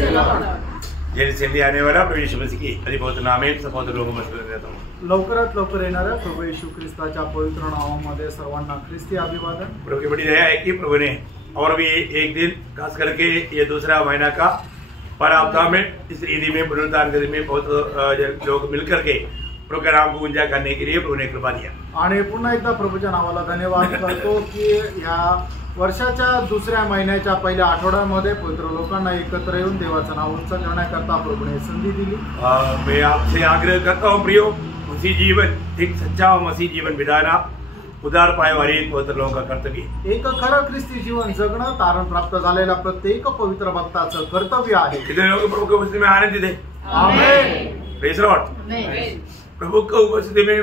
जल्दी आने वाला प्रभु यीशु मसीह की अधिपौत नाम में सपोत्र लोगों में देता हूँ। लवकरात लवकर येणाऱ्या प्रभू येशू ख्रिस्ताच्या पवित्र नावामध्ये सर्वांना ख्रिस्ती अभिवादन। प्रभु की बड़ी दया है कि प्रभु ने और भी एक दिन खास करके ये दूसरा महीना का पहला हफ्ता में इस ईदी में पुनरुद्धार में बहुत लोग मिलकर के प्रभु के नाम को गुंजा करने के लिए प्रभु ने कृपा दिया। आणि पुन्हा एकदा प्रभूच्या नावाला धन्यवाद करतो की या वर्षाच्या दुसऱ्या महिन्याच्या पहिल्या आठवड्यामध्ये पवित्र लोकांना एकत्र येऊन देवाचं नाव उंच करण्याकरता प्रभूने संधी दिली। मैं आपसे आग्रह करता हूँ प्रियो, मसीह जीवन एक सच्चा मसीह जीवन बिताना उदार पाए वाले पवित्र लोगों का कर्तव्य। एक खरं ख्रिस्ती जीवन जगणं तारण प्राप्त झालेल्या प्रत्येक पवित्र भक्ताचं कर्तव्य आहे। कितने लोग प्रभु की उपस्थिति में आनंदित है? आमेन। Praise Lord. प्रभु की उपस्थिति में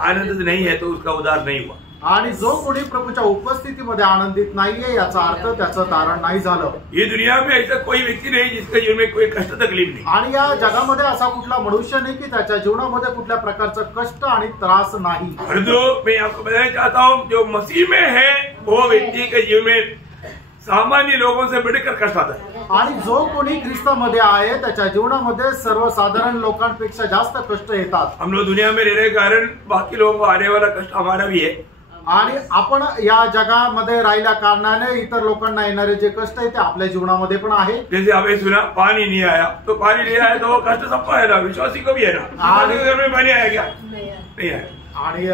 आनंदित नहीं है तो उसका उद्धार नहीं हुआ। आणि जो कोणी प्रभूच्या उपस्थितीमध्ये आनंदित नाहीये याचा अर्थ त्याचं तारण नाही झालं। ये दुनिया में ऐसा कोई व्यक्ति नहीं जिसके जीवन में कोई कष्ट तकलीफ नहीं। आणि या जगामध्ये असा कुठला मनुष्य नाही की त्याच्या जीवनामध्ये कुठल्या प्रकारचं कष्ट आणि त्रास नाही। और जो मैं आपको बताना चाहता हूँ, जो मसीह में है वो व्यक्ति के जीवन में सामान्य लोगों से बढ़कर कष्ट आता है। आणि जो कोणी ख्रिस्तामध्ये आहे त्याच्या जीवनामध्ये सर्वसाधारण लोकांपेक्षा जास्त कष्ट येतात। हम लोग दुनिया में रहने के कारण बाकी लोगों को आने वाला कष्ट हमारा भी है। आणि आपण या जगामध्ये राहिल्या कारणाने इतर लोकांना येणारे जे कष्ट आहे ते आपल्या जीवनामध्ये पण आहे। जैसे हमें सुना पानी नहीं आया, तो पानी नहीं आया तो वो कष्ट सबको है ना, विश्वासी को भी है ना। घर में पानी आया क्या? नहीं आया। आणि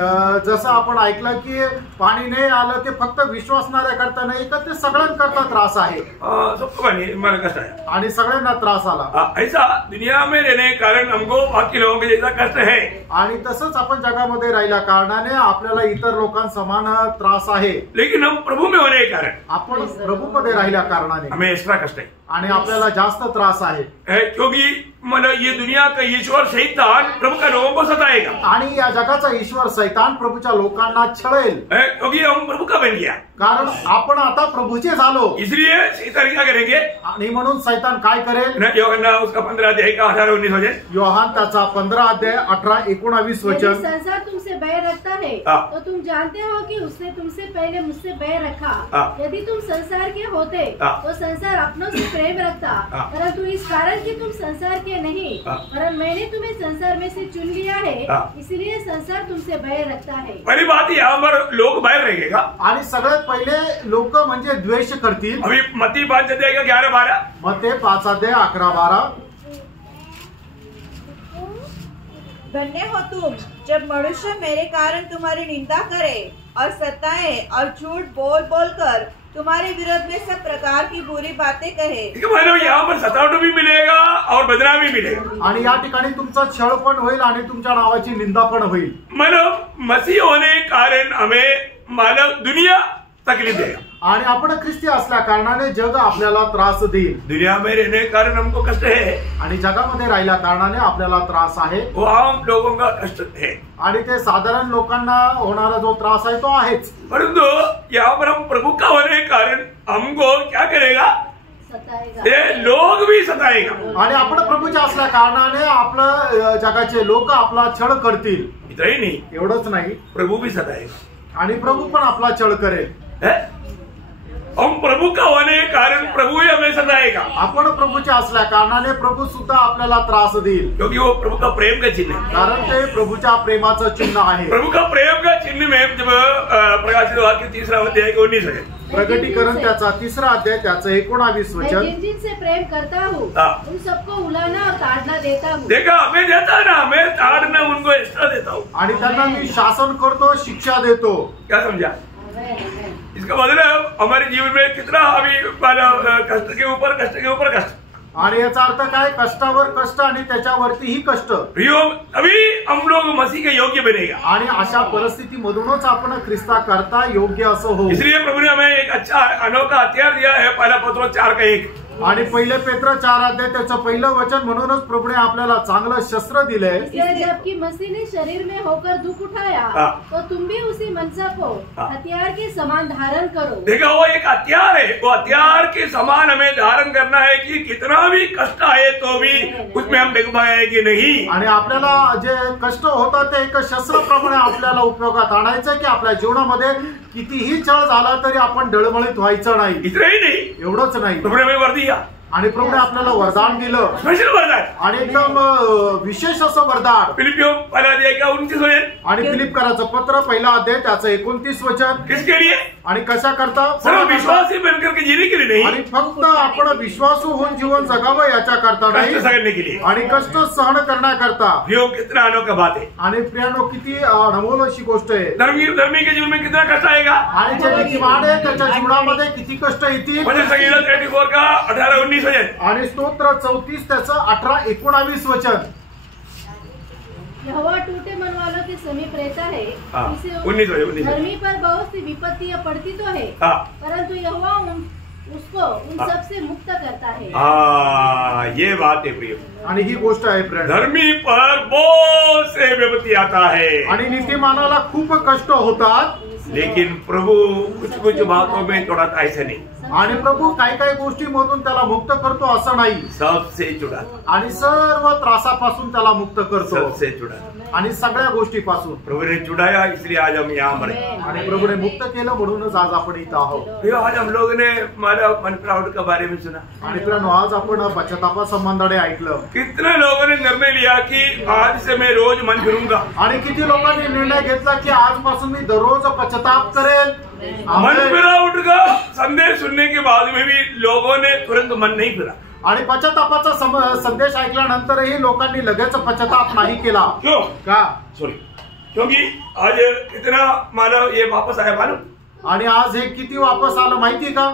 जसं आपण ऐकलं की पाणी नाही आलं ते फक्त विश्वासणाऱ्या करता नाही तर ते सगळ्यांकरता त्रास आहे। सबको पानी मला कष्ट आहे आणि सगळ्यांना त्रास आला। ऐसा दुनिया में रहने के कारण हमको बाकी लोगों के जैसा कष्ट है। आणि तसंच आपण जगामध्ये राहिल्या कारणाने आपल्याला इतर लोकांसमान त्रास आहे। लेकिन हम प्रभु में होने के कारण, आपण प्रभूमध्ये राहिल्या कारणाने हमें एक्स्ट्रा कष्ट है आणि आपल्याला जास्त त्रास आहे। क्योंकि मतलब ये दुनिया का ईश्वर शैतान प्रभु का लोगों को सताएगा। आणि या जगाचा ईश्वर शैतान प्रभुच्या लोकांना छळेल। क्योंकि हम प्रभु का बन गया, कारण आपण आता प्रभूचे झालो। इसलिए शैतान क्या करेंगे? आणि म्हणून शैतान काय करेल? यूहन्ना उसका 15 अध्याय का 18-19 वचन। योहान त्याचा 15 अध्याय 18-19 वचन। संसार तुमसे बैर रखता है तो तुम जानते हो कि उसने तुमसे पहले मुझसे बैर रखा। यदि तुम संसार के होते तो संसार अपनों से प्रेम रखता, परंतु इस कारण कि तुम संसार के नहीं, परंतु मैंने तुम्हें संसार में से चुन लिया है, इसलिए संसार तुमसे बैर रखता है। पहली बात यहाँ पर लोग बैर रहेगा। आणि सगळ्यात पहिले लोक म्हणजे द्वेष करतील। अभी मत्ती 5 अध्याय का 11-12, मत्ती 5 अध्याय 11-12। धन्य हो तुम जब मनुष्य मेरे कारण तुम्हारी निंदा करे और सताए और झूठ बोल बोल कर तुम्हारे विरोध में सब प्रकार की बुरी बातें कहे। यहाँ पर सतावट भी मिलेगा और बदनामी भी मिलेगा। आणि या ठिकाणी तुमचा छळ पण होईल आणि तुमच्या नावाची निंदा पण होईल। मतलब मसीह होने के कारण हमें मानव दुनिया तकलीफ देगा। आणि आपण ख्रिस्ती असल्या कारणाने जग आपल्याला त्रास देईल। दुनिया में रहने के कारण हमको कष्ट है आणि जगामध्ये राहिल्या कारणाने आपल्याला त्रास आहे। वो आम लोगों का कष्ट है आणि ते साधारण लोकांना होणारा जो त्रास आहे तो आहेच। परंतु यहाँ पर हम प्रभु का होने के कारण हमको क्या करेगा? ये लोग भी सताएगा। आणि आपण प्रभूचे असल्या कारणाने आपलं जगाचे लोक आपला छळ करतील। इतना ही नहीं, एवढंच नाही, प्रभु भी सताएगा आणि प्रभू पण आपला छळ करेल। हम प्रभु का होने के कारण प्रभु ही हमें सताएगा। आपण प्रभूचे असल्या कारणाने प्रभू सुद्धा आपल्याला त्रास देईल, क्योंकि वो प्रभु का प्रेम का चिन्ह है। कारण ते प्रभूच्या प्रेमाचं चिन्ह आहे। प्रभु का प्रेम का चिन्ह में जब प्रकाशित वाक्य 3 अध्याय 19 है, प्रकटीकरण त्याचा 3 अध्याय त्याचं 19 वचन। मैं जिनसे प्रेम करता हूँ उन सबको उलाना और ताड़ना देता हूँ। देखा, हमें देता ना, मैं ताड़ना उनको एक्स्ट्रा देता हूँ। आणि त्यांना मी शासन करतो, शिक्षा देतो। क्या समझा? इसका मतलब हमारे जीवन में कितना अभी कष्ट के ऊपर कष्ट। आणि याचा अर्थ काय? कष्टावर कष्ट आणि त्याच्यावरती ही कष्ट। अभी हम लोग मसीह के योग्य बनेगा। आणि अशा परिस्थितीमधूनच आपण ख्रिस्ता करता योग्य असं हो। इसलिए प्रभु ने हमें एक अच्छा अनोखा हथियार दिया है, पहला पत्रोस 4:1। आणि पहिले पेत्र 4 अध्याय त्याचं पहिलं वचन म्हणूनच प्रभूने आपल्याला चांगलं शस्त्र दिलंय। जबकि मसीह ने शरीर में होकर दुख उठाया तो तुम भी उसी मनसा को हथियार के समान धारण करो। देखा, वो एक हथियार है, वो हथियार के समान हमें धारण करना है कि कितना भी कष्ट आए तो भी उसमें हम डगमगाए कि नहीं। आणि आपल्याला जे कष्ट होतात ते एक शस्त्राप्रमाणे आपल्याला उपयोगात आणायचं की आपल्या जीवनामध्ये कितीही छळ झाला तरी आपण डळमळीत व्हायचं नाही। इतना ही नहीं, एवढंच नाही, प्रभूने हमें वर दिया। आणि प्रभूने आपल्याला वरदान दिलं, स्पेशल वरदान आणि एकदम विशेष असं वरदान. फिलिपियों पहिला अध्याय का 29 वचन, आणि फिलिपकराचं पत्र पहिला अध्याय त्याचं 29 वचन. किसके लिए? आणि कशा करता? सर्व विश्वासी बनकर के जीने के लिए नहीं, आणि फक्त आपण विश्वासू होऊन जीवन जगावं याच्या करता नाही, कष्ट सहने के लिए, आणि कष्ट सहन करण्याकरता. प्रियो कितना अनोखा बात है. आणि प्रियानो किती अनमोल अशी गोष्ट आहे. धर्मी के जीवन में कितना कष्ट आएगा. आणि जे नीतिवान आहे त्याच्या जीवनामध्ये किती कष्ट येतील. वचन संहिता 34 का 18-19 वचन, आणि स्तोत्र 34 त्याचं 18-19 वचन. यहोवा टूटे मन वालों के समीप रहता है, इसे 19 धर्मी पर बहुत सी विपत्तियां पड़ती तो है, परंतु यहोवा उसको उन सब से मुक्त करता है. ये बात है प्रिय. आणि ही गोष्ट आहे फ्रेंड. धर्मी पर बहुत से विपत्ति आता है, आणि नीतिमानाला खूप कष्ट होतात, लेकिन प्रभु कुछ कुछ बातों में थोड़ा ऐसा नहीं. आणि प्रभू काही काही गोष्टीमधून त्याला मुक्त करतो असं नाही, सबसे छुड़ा, आणि सर्व त्रासापासून त्याला मुक्त करतो, सबसे छुड़ा, आणि सगळ्या गोष्टीपासून. प्रभु ने छुड़ाया, इसलिए आज हम यहाँ पर हैं. आणि प्रभूने मुक्त केलं म्हणूनच आज आपण इथं आहोत. आज हम लोगों ने हमारा मन प्राउड के बारे में सुना, आणि मित्रांनो आज आपण पश्चातापा संबंधाने ऐकलं. कितने लोगों ने निर्णय लिया कि आज से मैं रोज मन फिरूंगा. आणि किती लोकांनी निर्णय घेतला की आजपासून मी दररोज पश्चाताप करेल. मन फिरा उठ का संदेश सुनने के बाद में भी लोगों ने तुरंत मन नहीं फिरा. आणि पश्चातापाचा संदेश ऐकल्यानंतरही लोकांनी लगेच पश्चाताप नाही केला. क्यों? का? सॉरी, क्योंकि आज इतना मानव ये वापस आया मालूम. आणि आज हे किती वापस आलं माहिती का?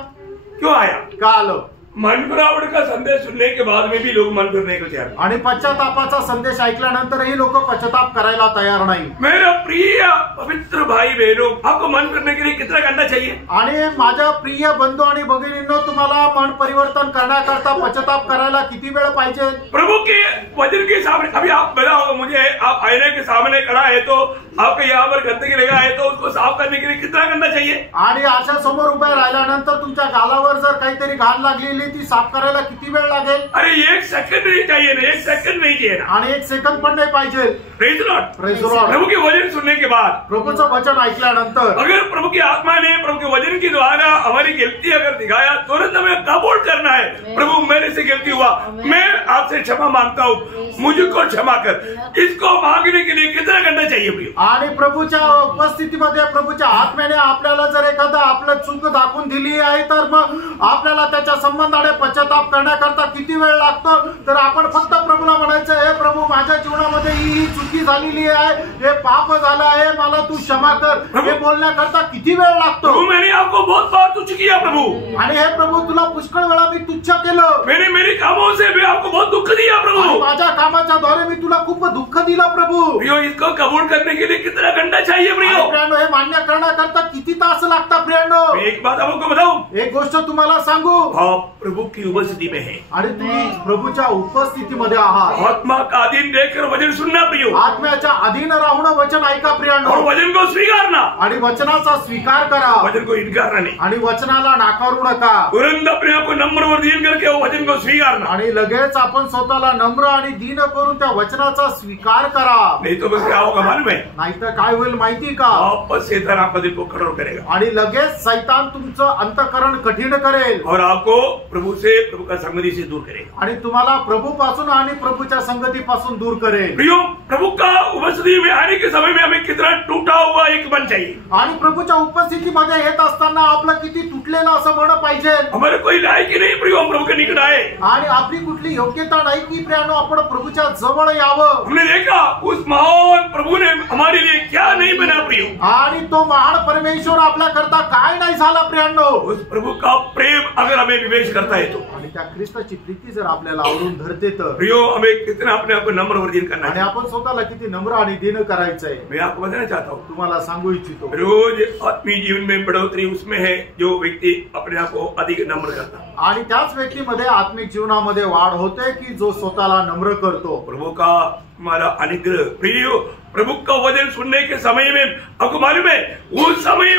क्यों आया? का आलं? मन फिरावट का संदेश सुनने के बाद में भी लोग मन फिरने को तैयार. आणि पश्चातापाचा संदेश ऐकल्यानंतरही लोक पश्चाताप करायला तयार नाही. मेरा प्रिय पवित्र भाई बहनों, आपको मन फिरने के लिए कितना करना चाहिए? आणि माझ्या प्रिय बंधू आणि भगिनींनो, तुम्हाला मन परिवर्तन करण्याकरता पश्चाताप करायला किती वेळ पाहिजे? प्रभु के वचन के सामने. अभी आप बताओ मुझे, आप आईने के सामने खड़ा है तो आपके यहाँ पर गंदगी लगा है तो उसको साफ करने के लिए कितना करना चाहिए? आणि आरशा समोर उभ्या राहिल्यानंतर तुमच्या गालावर जर काहीतरी घाण लागलेली ती साफ करायला किती वेळ लागेल? अरे 1 सेकंड नहीं चाहिए ना, 1 सेकंड नहीं चाहिए ना. आणि 1 सेकंड पण नाही पाहिजे. Praise Lord, praise Lord. प्रभु के वचन सुनने के बाद, प्रभूचं वचन ऐकल्यानंतर, अगर प्रभु की आत्मा ने प्रभु के वचन के द्वारा हमारी गलती अगर दिखाया, तुरंत हमें कबूल करना है. प्रभु मेरे से गलती हुआ, मैं आपसे क्षमा मांगता हूँ, मुझको क्षमा कर. इसको मांगने के लिए कितना करना चाहिए प्रिय? आणि प्रभूच्या उपस्थितीमध्ये प्रभूच्या आत्म्याने आपल्याला जर एखादा आपलं चूक दाखवून दिली आहे तर मग आपल्याला त्याच्या संबंधाने पश्चाताप करण्याकरता किती वेळ लागतो? तर आपण फक्त प्रभूला म्हणायचं, हे प्रभू माझ्या जीवनामध्ये ही चुकी झालेली आहे, हे पाप झालं आहे, मला तू क्षमा कर. हे बोलण्याकरता किती वेळ लागतो? मैंने आपको बहुत बार तुच्छ किया प्रभु. आणि हे प्रभू तुला पुष्कळ वेळा मी तुच्छ केलं. मैंने मेरे कामों से भी आपको बहुत दुख दिया प्रभु. माझ्या कामाच्या द्वारे मी तुला खूप दुःख दिलं प्रभू. प्रियो, इसको कबूल करने के लिए कितना घंटा चाहिए प्रियो? प्रियानो, हे मान्य करण्याकरता किती तास लागतात प्रियानो? एक बात आपको बताऊं, एक गोष्ट तुम्हाला सांगू, आप प्रभु की उपस्थिति में है आणि तुम्ही प्रभूच्या उपस्थितीमध्ये आहात. आत्मा का अधीन देखकर वचन सुनना प्रियो, आत्म्याच्या अधीन राहून वचन ऐका प्रियानो, और वचन को स्वीकारना, आणि वचनाचा स्वीकार करा, वचन को इनकार नहीं, आणि वचनाला नाकारू नका. तुरंत अपने आप को नम्र और दीन करके वो वचन को स्वीकारना. आणि लगेच आपण स्वतःला नम्र आणि दीन करून त्या वचनाचा स्वीकार करा. नहीं तो बस क्या होगा मालूम है? नाहीतर काय होईल माहिती का? वापस शैतान आपका दिल को कठोर करेगा, आणि लगेच शैतान तुमचं अंतःकरण कठीण करेल, और आपको प्रभु से, प्रभु का संगति से दूर करेगा. आणि तुम्हाला प्रभूपासून आणि प्रभूच्या संगतीपासून दूर करेल. प्रियो, प्रभु का उपस्थिति में आने के समय में हमें कितना टूटा हुआ एक मन चाहिए. आणि प्रभूच्या उपस्थितीमध्ये येत असताना आपलं किती तुटलेलं असं मन पाहिजे. हमारे कोई लायक ही नहीं प्रियो, हम प्रभु के निकट आए. आणि आपली कुठली योग्यता नाही की प्रियानो आपण प्रभूच्या जवळ यावं. हमने देखा उस महान प्रभु ने हमारे लिए क्या नहीं बना प्रियो. आणि तो महान परमेश्वर आपल्या करता काय नाही झाला प्रियानो. उस प्रभु का प्रेम अगर हमें विवेश करता है तो, आणि त्या ख्रिस्ताची प्रीती जर आपल्याला आवरून धरते तर प्रियो, हमें कितना अपने आप को नम्र और दीन करना आणि है. आपण स्वतःला किती नम्र आणि दीन करायचंय. मैं आपको बताना चाहता हूँ, तुम्हाला सांगू इच्छितो, रोज आत्मीय जीवन में बढ़ोतरी उसमें है जो व्यक्ति अपने आप को अधिक नम्र करता. आणि त्याच व्यक्तीमध्ये आत्मिक जीवनामध्ये वाढ होते की जो स्वतःला नम्र करतो. प्रभु का हमारा अनुग्रह. प्रियो, प्रभु का वचन सुनने के समय में आपको मालूम है, उस समय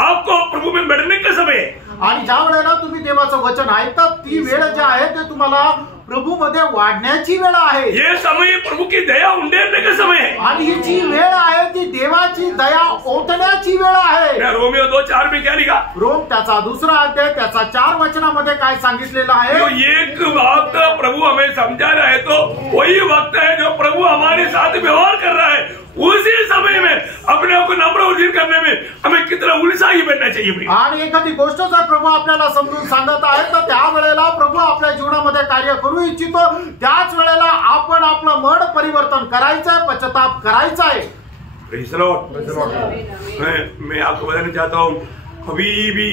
आपको प्रभु में बढ़ने का समय है. आणि ज्या वेळेला तुम्ही देवाचं वचन ऐकतात ती वेळ जी आहे ते तुम्हाला प्रभु मध्ये वाढण्याची वेळ आहे। ये समय प्रभु की दया उंडेलने का समय है। आणि ही जी वेळ आहे ती देवाची दया ओतण्याची वेळ आहे। रोमियो 2:4 में क्या लिखा? रोम त्याचा 2 अध्याय त्याचा 4 वचनामध्ये काय सांगितलेलं आहे? जो एक वक्त प्रभु हमें समझा रहा है तो वही वक्त है जो प्रभु हमारे साथ व्यवहार कर रहा है। उसी समय में अपने आप को नम्र उदित करने में हमें कितना उत्साही बनना चाहिए। आणि एखादी गोष्ट जर प्रभु आपल्याला समजून सांगत आहे तर त्या वेळेला प्रभु आपल्या जीवनामध्ये कार्य करू इच्छितो। त्याच वेळेला आपण आपलं मन परिवर्तन करायचंय, पश्चाताप करायचा आहे। Praise the Lord. मैं आपको बताना चाहता हूँ, कभी भी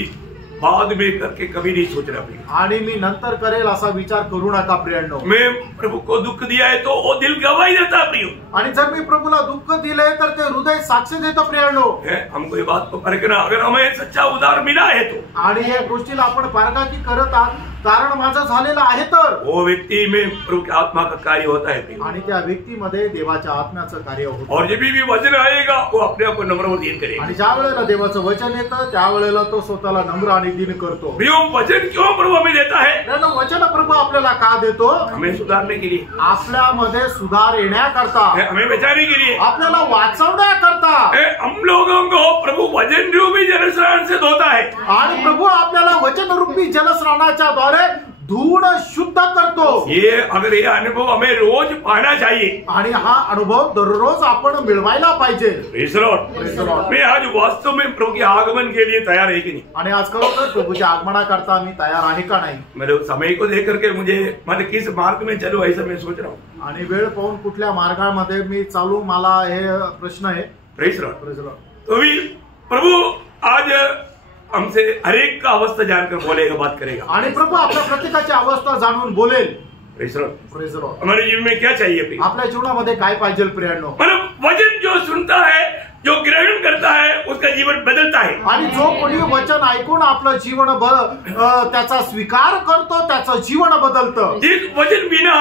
बाद में करके कभी नहीं सोचना प्रिय। आणि मी नंतर करेल असा विचार करू नका प्रियांनो। मैं प्रभु को दुख दिया है तो वो दिल गवाही देता प्रियो। आणि जर मी प्रभुला दुःख दिले तर ते हृदय साक्ष देतं प्रियांनो। हमको ये बात को परखना, अगर हमें सच्चा उद्धार मिला है तो, आणि या गोष्टीला आपण पारखी करत आहात कारण माझं झालेलं आहे तर वो व्यक्ति में प्रभु की आत्मा का कार्य होता है आणि त्या व्यक्तीमध्ये देवाच्या आत्म्याचं कार्य होतं। और जब भी वचन आएगा वो अपने आप को नम्र और दीन करेगा। आणि ज्या वेळेला देवाचं वचन येतं त्यावेळेला तो स्वतःला नम्र आणि दीन करतो। प्रियो, वचन क्यों प्रभु हमें देता है? वचन प्रभु आपल्याला का देतो? हमें सुधारने के लिए, आपल्यामध्ये सुधार येण्याकरता, हमें बचाने के लिए, आपल्याला वाचवण्याकरता। हम लोगों को प्रभु वचन रूपी जलस्नान से धोता है। आणि प्रभु आपल्याला वचन रूपी जलस्नानाच्या द्वारे धूण शुद्ध करतो। ये अगर ये अनुभव हमें रोज पाना चाहिए आणि हा अनुभव दररोज आपण मिळवायला पाहिजे। Praise the Lord. मैं आज वास्तव में प्रभु के आगमन के लिए तैयार है कि नहीं? आणि आज खरोखर प्रभुच्या आगमनाकरता मी तयार आहे का नाही? मेरे समय को देख करके मुझे मतलब किस मार्ग में चलूं ऐसा मैं सोच रहा हूँ। आणि वेळ पाहून कुठल्या मार्गामध्ये मी चालू, मला हे प्रश्न आहे। Praise the Lord. तो भी प्रभु आज हमसे हर एक का अवस्था जानकर बोलेगा, बात करेगा। आणि प्रभु आपल्या प्रत्येकाची अवस्था जाणून बोलेल। Praise the Lord. हमारे जीवन में क्या चाहिए प्रिय? आपल्या जीवनामध्ये काय पाहिजे प्रियांनो? मतलब वचन जो सुनता है, जो ग्रहण करता है, उसका जीवन बदलता है। आणि जो कोणी वचन ऐकून आपलं जीवन त्याचा स्वीकार करतो त्याचं जीवन बदलतं। जिस वचन बिना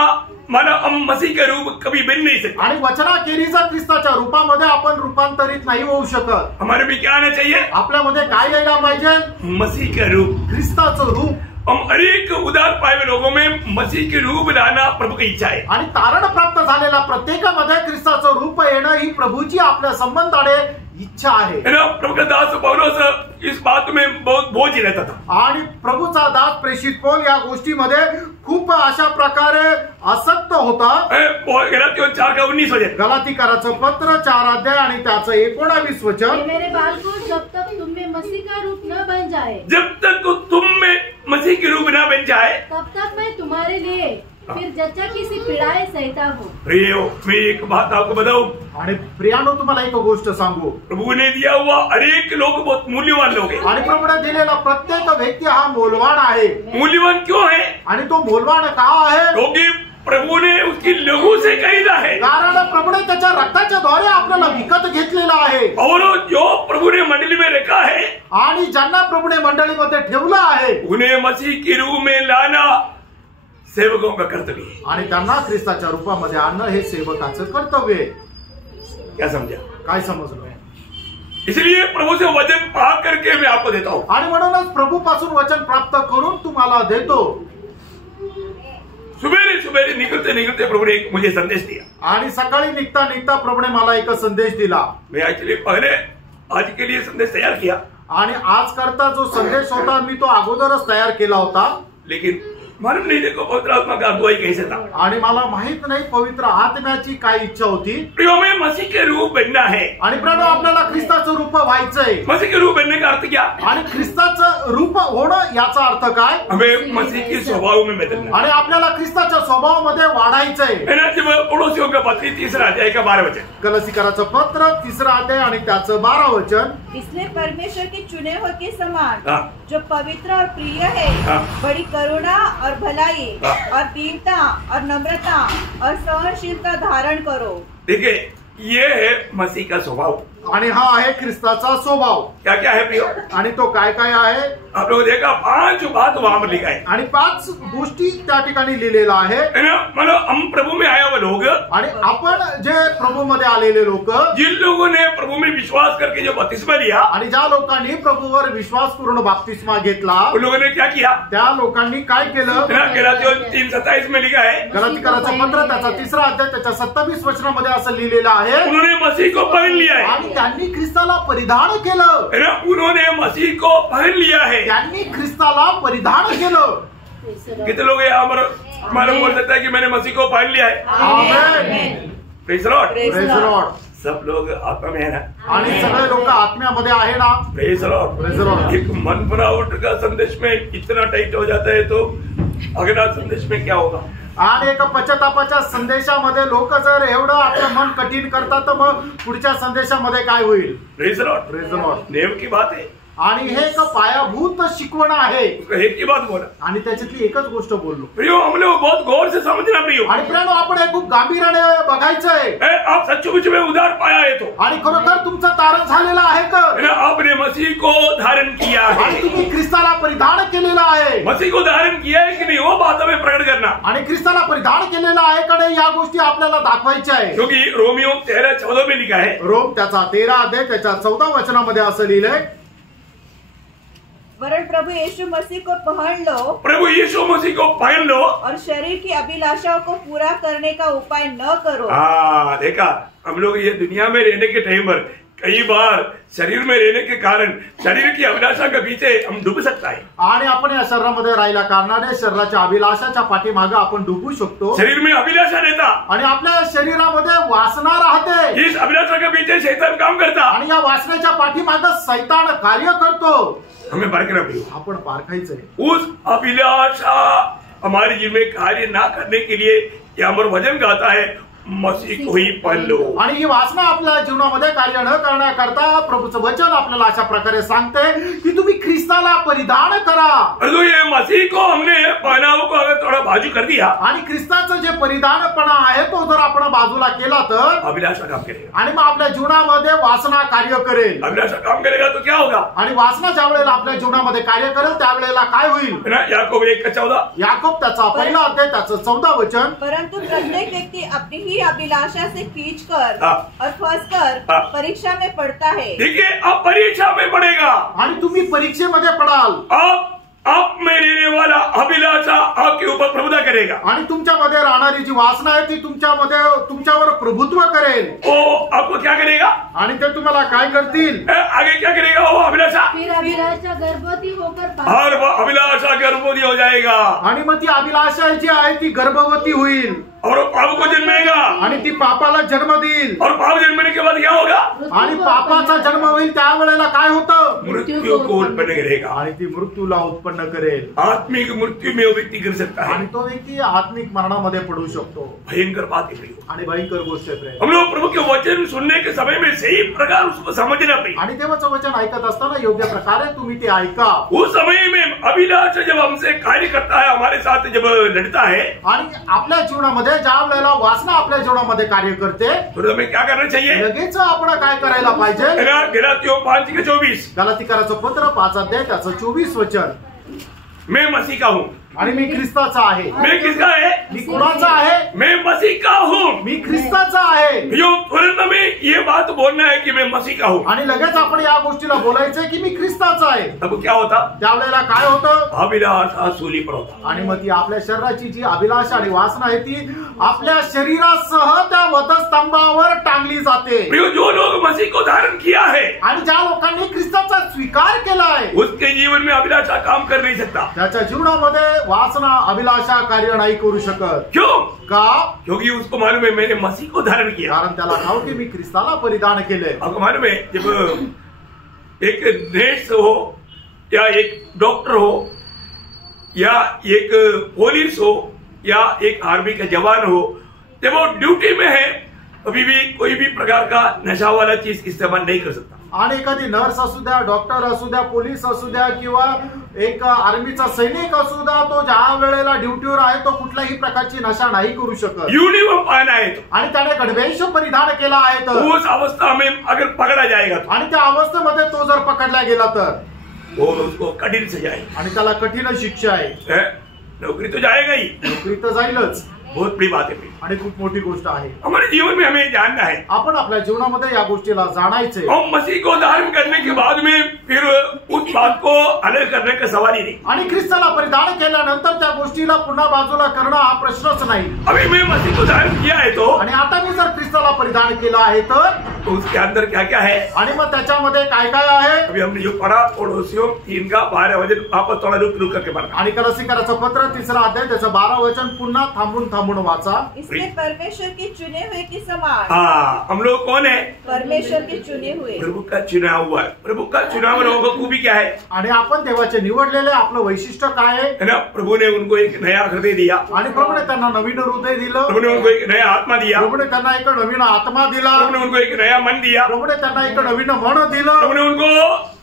माना हम मसीह का रूप कभी बन नहीं सकते। आणि वचनाखेरीज ख्रिस्ताच्या रूपामध्ये आपण रूपांतरित नाही होऊ शकत। हमारे में क्या आना चाहिए? आपल्यामध्ये काय यायला पाहिजे? मसीह का रूप, ख्रिस्ताचं रूप। हम हर एक उदार पाए हुए लोगों में मसीह के रूप लाना प्रभु की इच्छा है। आणि तारण प्राप्त झालेल्या प्रत्येकामध्ये ख्रिस्ताचं रूप येणं ही प्रभूची आपल्या संबंधाने इच्छा आहे। प्रभु का दास पौलुस इस बात में बहुत बोझ रहता था। आणि प्रभूचा दास प्रेषित पौल या गोष्टीमध्ये खूप अशा प्रकारे आसक्त होता। गलातियों 4:19 गलातीकाराचं पत्र 4 अध्याय आणि त्याचं 19 वचन। मेरे बालकों, जब तक तुम में मसीह का रूप न बन जाए, जब तक तुम में मसीह के रूप न बन जाए, तब तक मैं तुम्हारे लिए फिर जच्चा किसी पीड़ाएं सहता हूँ। प्रियो, मैं एक बात आपको बताऊं। आणि प्रियानो तुम्हाला एक गोष्ट सांगू, प्रभु ने दिया हुआ हर एक लोग बहुत मूल्यवान लोग हैं। आणि प्रभूने दिलेला प्रत्येक व्यक्ती हा मूल्यवान आहे। मूल्यवान क्यों है? आणि तो मूल्यवान का आहे? क्योंकि प्रभु ने उसकी लहू से खरीदा है। कारण प्रभूने त्याच्या रक्ताच्या द्वारे आपल्याला विकत घेतलेला आहे। और जो प्रभु ने मंडली में रखा है, आणि ज्यांना प्रभूने मंडळीमध्ये ठेवलं आहे, उन्हें मसीह के रूप में लाना सेवकों का कर्तव्य है। आणि त्यांना ख्रिस्ताच्या रूपामध्ये आणणं हे सेवकाचं कर्तव्य आहे। क्या समझा? काय समजलं? इसलिए प्रभु से वचन पा करके मैं आपको देता हूँ। आणि म्हणूनच प्रभू पासून वचन प्राप्त करून तुम्हाला देतो। सुबेरे सुबेरे निकलते निकलते प्रभु ने मुझे संदेश दिया। आणि सकाळी निघता निघता प्रभूने मला एक संदेश दिला। मैं एक्चुअली पहले आज के लिए संदेश तैयार किया, आणि आज करता जो संदेश होता मी तो अगोदरच तयार केला होता, लेकिन मालूम नहीं देखो पवित्र आत्मा का अगुवाई कैसे था। आणि मला माहित नाही पवित्र आत्म्याची काय इच्छा होती। प्रियो, में मसीह के रूप बनना है। आणि प्रियो, आपल्याला ख्रिस्ताचं रूप व्हायचंय। मसीह के रूप बनने का अर्थ क्या? आणि ख्रिस्ताचं रूप होणं याचा अर्थ काय? हमें मसीह के स्वभाव में बदलना। आणि आपल्याला ख्रिस्ताच्या स्वभावामध्ये वाढायचंय। जब पड़ोसियों का पत्र 3 अध्याय का 12 वचन, कलसीकराचं पत्र 3 अध्याय आणि त्याचं 12 वचन। इसलिए परमेश्वर के चुने हुए के समान जो पवित्र और प्रिय है, बड़ी करुणा और भलाई और दीनता और नम्रता और सहनशीलता धारण करो। देखिए, ये है मसीह का स्वभाव। आणि हा आहे ख्रिस्ताचा स्वभाव. क्या क्या है प्रियो? आणि तो काय काय आहे? आप लोग देखा 5 बात वहां पर लिखा है आणि 5 गोष्टी त्या ठिकाणी लिहिलेल्या आहे. मतलब हम प्रभु में आए हुए लोग, आणि आपण जे प्रभू मध्ये आलेले लोक, जिन लोगों ने प्रभु में विश्वास करके जो बपतिस्मा लिया, आणि ज्या लोकांनी प्रभूवर विश्वास करून बपतिस्मा घेतला, उन लोगों ने क्या किया? त्या लोकांनी काय केलं? गलातियों 3:27 में लिखा है, गलातिकराचं पत्र त्याचा 3रा अध्याय त्याच्या 27 वचनामध्ये असं लिहिलेलं आहे, उन्होंने मसीह को पहन लिया है. आणि त्यांनी ख्रिस्ताला परिधान केलं. उन्होंने मसीह को पहन लिया है. त्यांनी ख्रिस्ताला परिधान केलं. कितने लोग यहाँ पर मालूम बोल सकता है कि मैंने मसीह को पहन लिया है? Amen. Praise Lord. Praise Lord. सब लोग आत्मा में है ना, आणि सगळे लोक आत्म्यामध्ये आहे ना. Praise Lord. Praise Lord. एक मन बनावट का संदेश में इतना टाइट हो जाता है तो अगला संदेश में क्या होगा? आणि एक पश्चातापाच्या संदेशामध्ये लोक जर एवढं आपलं मन कठीण करतात तर मग पुढच्या संदेशामध्ये काय होईल? Praise Lord. Praise Lord. Name की बात है, आणि हे एक पायाभूत शिकवण आहे. एक ही बात बोला, आणि त्याच्यातली एकच गोष्ट बोललो. प्रियो हम लोग बहुत गौर से समझना प्रियो. आणि प्रियो आपण हे खूप गांभीर्याने बघायचंय. आप सचमुच में उद्धार पाया है तो, आणि खरोखर तुमचं तारण झालेलं आहे तर आपने मसीह को धारण किया आणि है. तुम्ही ख्रिस्ताला परिधान केलेलं आहे. मसीह को धारण किया है कि नहीं वो बात हमें प्रकट करना, आणि ख्रिस्ताला परिधान केलेलं आहे का नाही या गोष्टी आपल्याला दाखवायच्या आहे. क्योंकि रोमियो 13:14 में लिखा है, रोम त्याचा 13 अध्याय त्याच्या 14 वचनामध्ये असं लिहिलंय, वरन प्रभु यीशु मसीह को पहन लो, प्रभु यीशु मसीह को पहन लो और शरीर की अभिलाषाओं को पूरा करने का उपाय न करो. हाँ देखा, हम लोग ये दुनिया में रहने के टाइम पर कई बार शरीर में रहने के कारण शरीर की अभिलाषा के पीछे हम डूब सकता है. आणि आपण या शरीरामध्ये राहिल्या कारणाने शरीराच्या अभिलाषाच्या पाठीमागे आपण डुबू शकतो. शरीर में अभिलाषा रहता, आणि आपल्या शरीरामध्ये वासना राहते. इस अभिलाषा के पीछे शैतान काम करता, आणि या वासनेच्या पाठीमागे शैतान कार्य करतो. हमें पारखना प्रियो. आपण पारखायचंय. उस अभिलाषा हमारे जीवन में कार्य ना करने के लिए यहाँ पर वचन गाता है, मसीह को ही पहन लो. आणि ही वासना आपल्या जीवनामध्ये कार्य न करण्याकरता प्रभूचं वचन आपल्याला अशा प्रकारे सांगते की तुम्ही ख्रिस्ताला परिधान करा. तो ये मसीह को हमने पहनाव को अगर थोड़ा बाजू कर दिया, आणि ख्रिस्ताचं जे परिधानपणा आहे तो जर आपण बाजूला केला तर अभिलाषा काम करेगा. आणि मग आपल्या जीवनामध्ये वासना कार्य करेल. अभिलाषा काम करेगा तो क्या होगा? आणि वासना ज्या वेळेला आपल्या जीवनामध्ये कार्य करेल त्यावेळेला काय होईल? याकोब 1:14. याकोब त्याचा 1 अध्याय त्याचं 14 वचन, परंतु प्रत्येक व्यक्ति अपनी ही अभिलाषा से खींचकर हाँ। और फंसकर हाँ। परीक्षा में पड़ता है. देखिए अब परीक्षा में पड़ेगा, आणि तुम्ही परीक्षेमध्ये पडाल. आप में रहने वाला अभिलाषा आपके ऊपर प्रभुता करेगा. आणि तुमच्यामध्ये राहणारी जी वासना आहे ती तुमच्यावर प्रभुत्व करेल. वो आपको क्या करेगा? आणि ते तुम्हाला काय करतील? आगे क्या करेगा वो अभिलाषा? फिर अभिलाषा गर्भवती होकर और वो अभिलाषा गर्भवती हो जाएगा आणि मग ती अभिलाषा जी आहे ती गर्भवती होईल. और वो पाप को जन्मेगा. आणि ती पापाला जन्म देईल. और पाप जन्मने के बाद क्या होगा? आणि पापाचा जन्म होईल त्यावेळेला काय होतं? मृत्यु को उत्पन्न करेगा. आणि ती मृत्यूला उत्पन्न करेल. आत्मिक मृत्यु में वो व्यक्ति गिर सकता है. आणि तो व्यक्ती आत्मिक मरणामध्ये पडू शकतो. भयंकर बात है प्रियो. आणि भयंकर गोष्ट आहे. हम लोग प्रभु के वचन सुनने के समय में सही प्रकार उसको समझना प्रिय. आणि देवाचं वचन ऐकत असताना योग्य प्रकारे तुम्ही ते ऐका. उस समय में अभिलाषा जब हमसे कार्य करता है, हमारे साथ जब लड़ता है, आणि आपल्या जीवनामध्ये ज्या वेळेला वासना आपल्या जीवनामध्ये कार्य करते तो हमें क्या करना चाहिए? लगेच आपण काय करायला पाहिजे? गलातियों 5:24. गलातिकराचं पत्र 5 अध्याय त्याचं 24 वचन, मैं मसीह का हूँ. आणि मी ख्रिस्ताचा आहे. मैं किसका है? मी कोणाचा आहे? मैं मसीह का हूँ. मी ख्रिस्ताचा आहे. यो तुरंत हमें ये बात बोलना है कि मैं मसीह का हूँ. आणि लगेच आपण या गोष्टीला बोलायचंय की मी ख्रिस्ताचा आहे. तब क्या होता? त्यावेळेला काय होतं? अभिलाषा सूली पर होता. आणि मग ती आपल्या शरीराची जी अभिलाषा आणि वासना आहे ती आपल्या शरीरासह त्या वधस्तंभावर टांगली जाते. प्रियो, जो लोग मसीह को धारण किया है, आणि ज्या लोकांनी ख्रिस्ताचा स्वीकार केला आहे उसके जीवन में अभिलाषा काम कर नहीं सकता. त्याच्या जीवनामध्ये वासना अभिलाषा कार्य नाही करू शकत. क्यों? का? क्योंकि उसको मालूम है मैंने मसीह को धारण किया. कारण त्याला ठाऊक की मी ख्रिस्ताला परिधान केले. आपको मालूम है जब एक नर्स हो या एक डॉक्टर हो या एक पुलिस हो या एक आर्मी का जवान हो, जब वो ड्यूटी में है कभी भी कोई भी प्रकार का नशा वाला चीज इस्तेमाल नहीं कर सकता. आणि एखादी नर्स असू द्या, डॉक्टर असू द्या, पोलीस असू द्या किंवा एक आर्मीचा सैनिक असू द्या, तो ज्या वेळेला ड्युटीवर आहे तो कुठल्याही प्रकारची नशा नाही करू शकत. यूनिफॉर्म पहना है आणि त्याने गणवेश परिधान केला आहे तर उस अवस्था में अगर पकड़ा जाएगा आणि त्या अवस्थेमध्ये तो जर पकडला गेला तर वो उसको कठिन सजा है आणि त्याला कठीण शिक्षा आहे. नौकरी तो जाएगा ही, नोकरी तर जाईलच. बहुत बड़ी बात है आणि खूप मोठी गोष्ट आहे. हमारे जीवन में हमें जानना है. आपण आपल्या जीवनामध्ये या गोष्टीला जाणायचे. और मसीह को धारण करने के बाद में फिर उस बात को अलग करने का सवाल ही नहीं. आणि ख्रिस्ताला परिधान केल्यानंतर त्या गोष्टीला पुन्हा बाजूला करणं हा प्रश्नच नाही. अभी मैं मसीह को धारण किया है तो आणि आता मी जर ख्रिस्ताला परिधान केलं आहे तर उसके अंदर क्या क्या है. आणि मग त्याच्यामध्ये काय काय आहे. अभी हमने जो पढ़ा पड़ोसियों 3 का 12 वचन वापस थोड़ा रुक करके पढ़ा. आणि कलसीकराचं पत्र 3रा अध्याय त्याचं 12 वचन पुन्हा थांबून वाचा. इसमें परमेश्वर के चुने हुए की समान. हाँ, हम लोग कौन है. परमेश्वर के चुने हुए, प्रभु का चुना हुआ है. प्रभु का चुना हुआ लोगों को खूबी क्या है. आणि आपण देवाचे निवडलेले. आपलं वैशिष्ट्य काय है ना. प्रभु ने उनको एक नया हृदय दिया. आणि प्रभूने त्यांना नवीन हृदय दिलं. प्रभु ने उनको एक नया आत्मा दिया. प्रभूने त्यांना एक नवीन आत्मा दिला. प्रभु ने उनको एक नया मन दिया. प्रभूने त्यांना एक नवीन मन दिलं. प्रभु ने उनको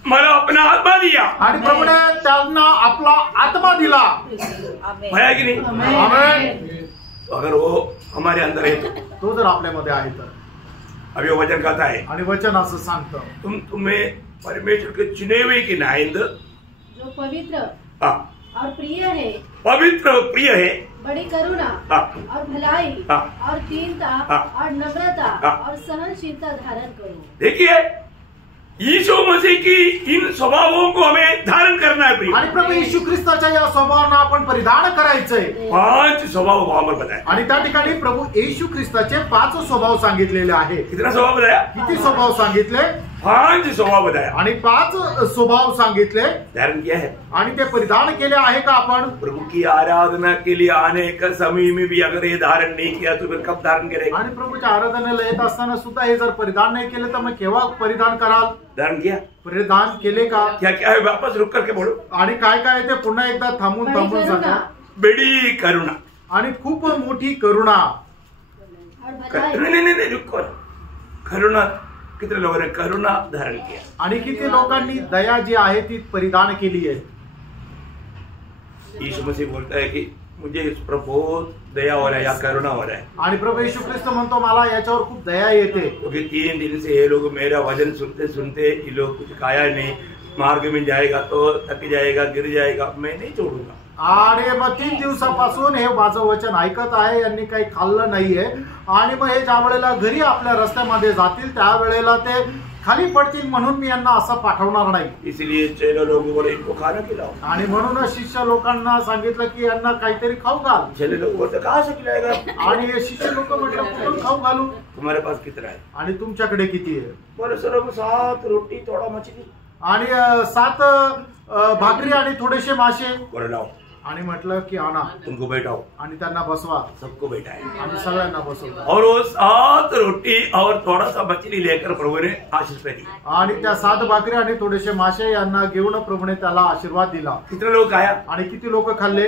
मला अपना आत्मा दिया. आणि प्रभूने त्यांना आपला आत्मा दिला. आमेन. है कि नहीं. आमेन. अगर वो हमारे अंदर है तो जर आपल्यामध्ये आहे तर अभी वो वचन कहता है आणि वचन असं सांगतं तुम्हें परमेश्वर के चुने हुए की नाइंद जो पवित्र हाँ और प्रिय है, पवित्र प्रिय है, बड़ी करुणा हाँ और भलाई हाँ और दीनता हाँ और नम्रता हाँ और सहनशीलता धारण करो. देखिए यीशु मसीह की इन स्वभावों को हमें धारण करना है प्रिय. आणि प्रभू येशू ख्रिस्ताच्या या स्वभावांना आपण परिधान करायचंय. 5 स्वभाव वहां पर बताया. आणि त्या ठिकाणी प्रभू येशू ख्रिस्ताचे 5 स्वभाव सांगितलेले आहे. कितना स्वभाव बताया. किती स्वभाव सांगितले. 5 स्वभाव बताया. आणि 5 स्वभाव सांगितले. धारण किया है आणि ते परिधान केले आहे का आपण. प्रभु की आराधना के लिए आने का समय में भी अगर ये धारण नहीं किया तो फिर कब धारण करेगा. आणि प्रभूच्या आराधनेला येत असताना सुद्धा हे जर परिधान नाही केले तर मग केव्हा परिधान कराल. धारण किया. परिधान केले का. क्या क्या है वापस रुक करके बोलो. आणि काय काय ते पुन्हा एकदा थांबून सांगा. बड़ी करुणा. आणि खूप मोठी करुणा. और भलाई. नहीं रुको. करुणा कितने लोगों ने करुणा धारण किया. आणि किती लोकांनी दया जी आहे ती परिधान केली आहे. यीशु मसीह बोलता है कि मुझे इस पर बहुत दया हो रहा है या करुणा हो रहा है. आणि प्रभू येशू ख्रिस्त म्हणतो मला याच्यावर खूप दया येते. क्योंकि 3 दिन से ये लोग मेरा वचन सुनते सुनते ये लोग कुछ खाया नहीं. मार्ग में जाएगा तो थक जाएगा, गिर जाएगा, मैं नहीं छोड़ूंगा. आणि मग 3 दिवसापासून हे माझं वचन ऐकत आहे. यांनी काही खाल्लं नाहीये. आणि मग हे ज्या वेळेला घरी आपल्या रस्त्यामध्ये जातील त्यावेळेला ते खाली पडतील म्हणून मी यांना असं पाठवणार नाही. इसलिए चेला लोगों को इनको खाना खिलाओ. आणि म्हणूनच शिष्य लोकांना सांगितलं की यांना काहीतरी खाऊ घाल. चेले लोग बोलते कहाँ से खिलाएगा. आणि हे शिष्य लोक म्हटलं कुठून खाऊ घालू. तुम्हारे पास कितना है. आणि तुमच्याकडे किती आहे. बोले सर 7 रोटी थोड़ा मछली. आणि 7 भाकरी आणि थोडेसे मासे. बोले लाओ. आणि म्हटलं की आणा. तुमको बैठाओ. आणि त्यांना बसवा. सबको बैठाया. आणि सगळ्यांना बसवलं. और वो 7 रोटी और थोड़ा सा मछली लेकर प्रभु ने आशीष दी. आणि त्या 7 भाकरी आणि थोडेसे मासे यांना घेऊन प्रभूने त्याला आशीर्वाद दिला. कितने लोग खाया. आणि किती लोक खाल्ले.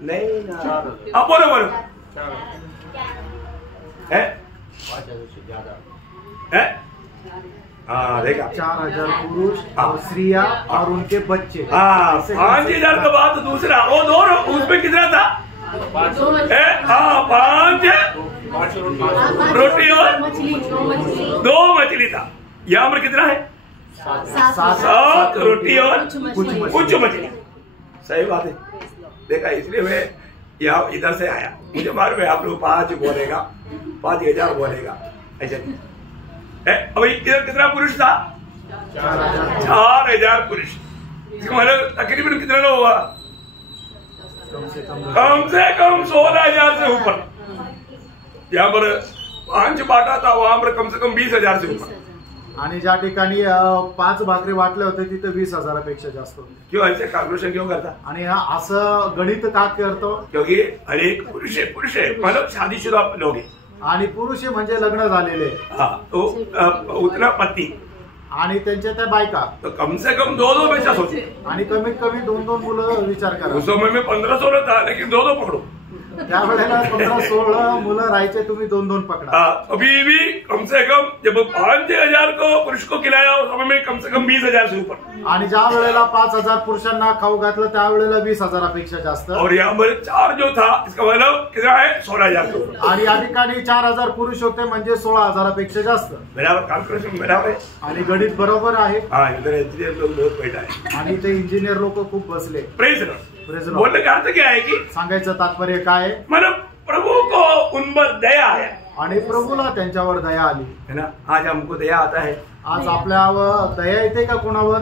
नहीं ना. अब बोलो है. हाँ देखा. 4000 पुरुष और स्त्रियां और उनके बच्चे. हाँ 5000 का बात दूसरा. वो 2 उसमें कितना था. 5 रोटी और 2 मछली था. यहाँ पर कितना है. 7 रोटी और कुछ मछली. सही बात है. देखा इसलिए मैं यहाँ इधर से आया. मुझे मालूम है आप लोग 5 बोलेगा 5000 बोलेगा ऐसे. अब इधर कितना पुरुष था. 4000 पुरुष. मतलब तकरीबन कितना लोग हुआ. कम से कम 16000 से ऊपर. यहाँ पर 5 बांटा था वहां पर कम से कम 20000 से ऊपर. आणि ज्या ठिकाणी 5 भाकरी वाटले होते तिथे 20,000पेक्षा जास्त होते. क्यों ऐसे कैलकुलेशन क्यों करता. आणि असं गणित का करतो. क्योंकि अनेक पुरुष है मतलब शादीशुदा लोग हैं. आणि पुरुष म्हणजे लग्न झालेले. हाँ तो उतना पति. आणि त्यांच्या त्या बायका. तो कम से कम 2 बच्चा सोचो. आणि कमीत कमी 2 मुलं विचार करा. उस समय में 1500 था लेकिन 2 पकड़ो. त्यावेळेला 15-16 मुलं राहायचे, तुम्ही 2-2 पकडा. अभी भी कम से कम जब 5,000 को पुरुष को खिलाया उस समय में कम से कम 20,000 से ऊपर. आणि ज्या वेळेला 5,000 पुरुषांना खाऊ घातलं त्यावेळेला 20,000पेक्षा जास्त. और यहाँ पर 4 जो था इसका मतलब कितना है 16,000. आणि या ठिकाणी 4,000 पुरुष होते म्हणजे 16,000पेक्षा जास्त. बराबर कॅल्क्युलेशन बराबर आहे. आणि गणित बरोबर आहे. इधर इंजीनियर लोग बहुत बैठा है आणि ते इंजिनियर लोक खूप बसले. Praise Lord. बोलने का अर्थ क्या है की सांगायचं तात्पर्य काय आहे, मतलब प्रभु को उन पर दया है आणि प्रभूला त्यांच्यावर दया आली है ना. आज हमको दया आता है. आज आपल्यावर दया येते का कोणावर?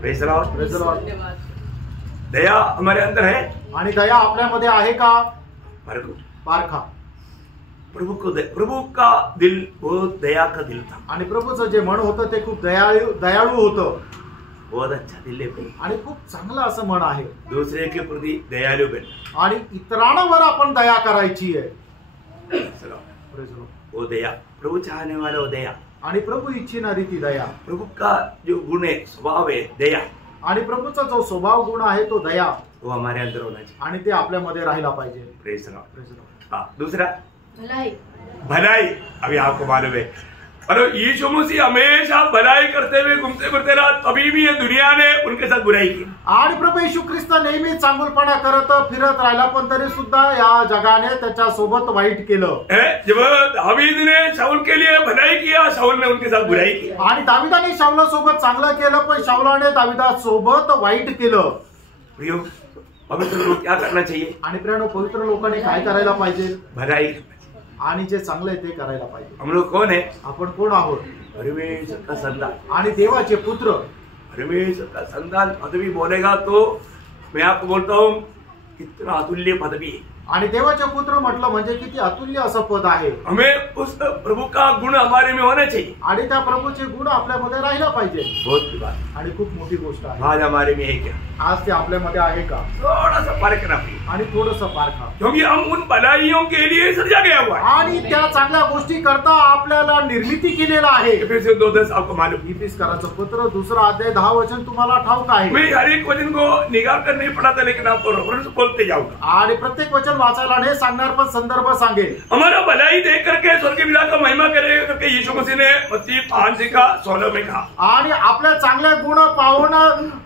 Praise Lord. Praise Lord. दया हमारे अंदर है. आणि दया आपल्यामध्ये आहे का? पारखा. प्रभु का दिल बहुत दया का दिल था. आणि प्रभूचं जे मन होतं ते खूप दयाळू होतं. बहुत अच्छा दिल है आणि खूप चांगलं असं मन आहे. दूसरे के प्रति दयालु बनना आणि इतरांवर आपण दया करायची आहे. वो दया प्रभु चाहने वाला वो दया. आणि प्रभू इच्छिणारी ती दया. प्रभु का जो गुण है स्वभाव है दया. आणि प्रभूचा जो स्वभाव गुण आहे तो दया, वो हमारे अंदर होना चाहिए आणि ते आपल्यामध्ये राहिला पाहिजे. Praise Lord. दूसरा भलाई. भलाई. अभी आपको मालूम है और यीशु मसीह हमेशा भलाई करते हुए घूमते फिरते रहा, तभी भी ये दुनिया ने उनके साथ बुराई की. आणि प्रभू येशू ख्रिस्त नेहमी चांगुलपणा करत फिरत राहिला, पण तरी सुद्धा या जगाने त्याच्या सोबत वाईट केलं. जब दावीद ने शाऊल के लिए भलाई किया, शाऊल ने उनके साथ बुराई की. आणि दाविदाने शाऊला सोबत चांगलं केलं, पण शाऊलाने दाविदा सोबत वाईट केलं. प्रियो पवित्र लोग क्या करना चाहिए? आणि प्रिय पवित्र लोकांनी काय करायला पाहिजे? भलाई. आणि जे चांगलं आहे ते करायला पाहिजे. हम लोग कौन है? आपण कोण आहोत? परमेश्वर का संतान आणि देवाचे पुत्र. परमेश्वर का संतान पदवी बोलेगा तो मैं आपको बोलता हूँ कितना अतुल्य पदवी है. आणि देवाचे पुत्र म्हटलं म्हणजे किती अतुल्य असं पद आहे. हमें उस प्रभु का गुण हमारे में होना चाहिए. आणि त्या प्रभूचे गुण आपल्यामध्ये राहिला पाहिजे. बहुत की बात. आणि खूप मोठी गोष्ट आहे. आज हमारे में है क्या? आज ते आपल्यामध्ये आहे का? थोड़ा सा फर्क ना. आणि थोडंसं पारखा. क्योंकि हम उन भलाइयों के लिए सृजा गया हुआ है. आणि त्या चांगल्या गोष्टी करता आपल्याला निर्मिती केलेला आहे. एफेसियों 2:10 आपको मालूम. इफिसकाराचं पत्र 2 अध्याय 10 वचन तुम्हाला ठाऊक आहे. मैं हर एक वचन को निकाल कर नहीं पढ़ाता, लेकिन आपको रेफरेंस बोलते जाऊंगा. आणि प्रत्येक वचन वाचायला नाही सांगणार, पण संदर्भ सांगेल. हमारा भलाई देख करके स्वर्गीय पिता का महिमा करेगा करके यीशु मसीह ने मत्ती 5:16 में कहा. आणि आपल्या चांगले गुण पाहून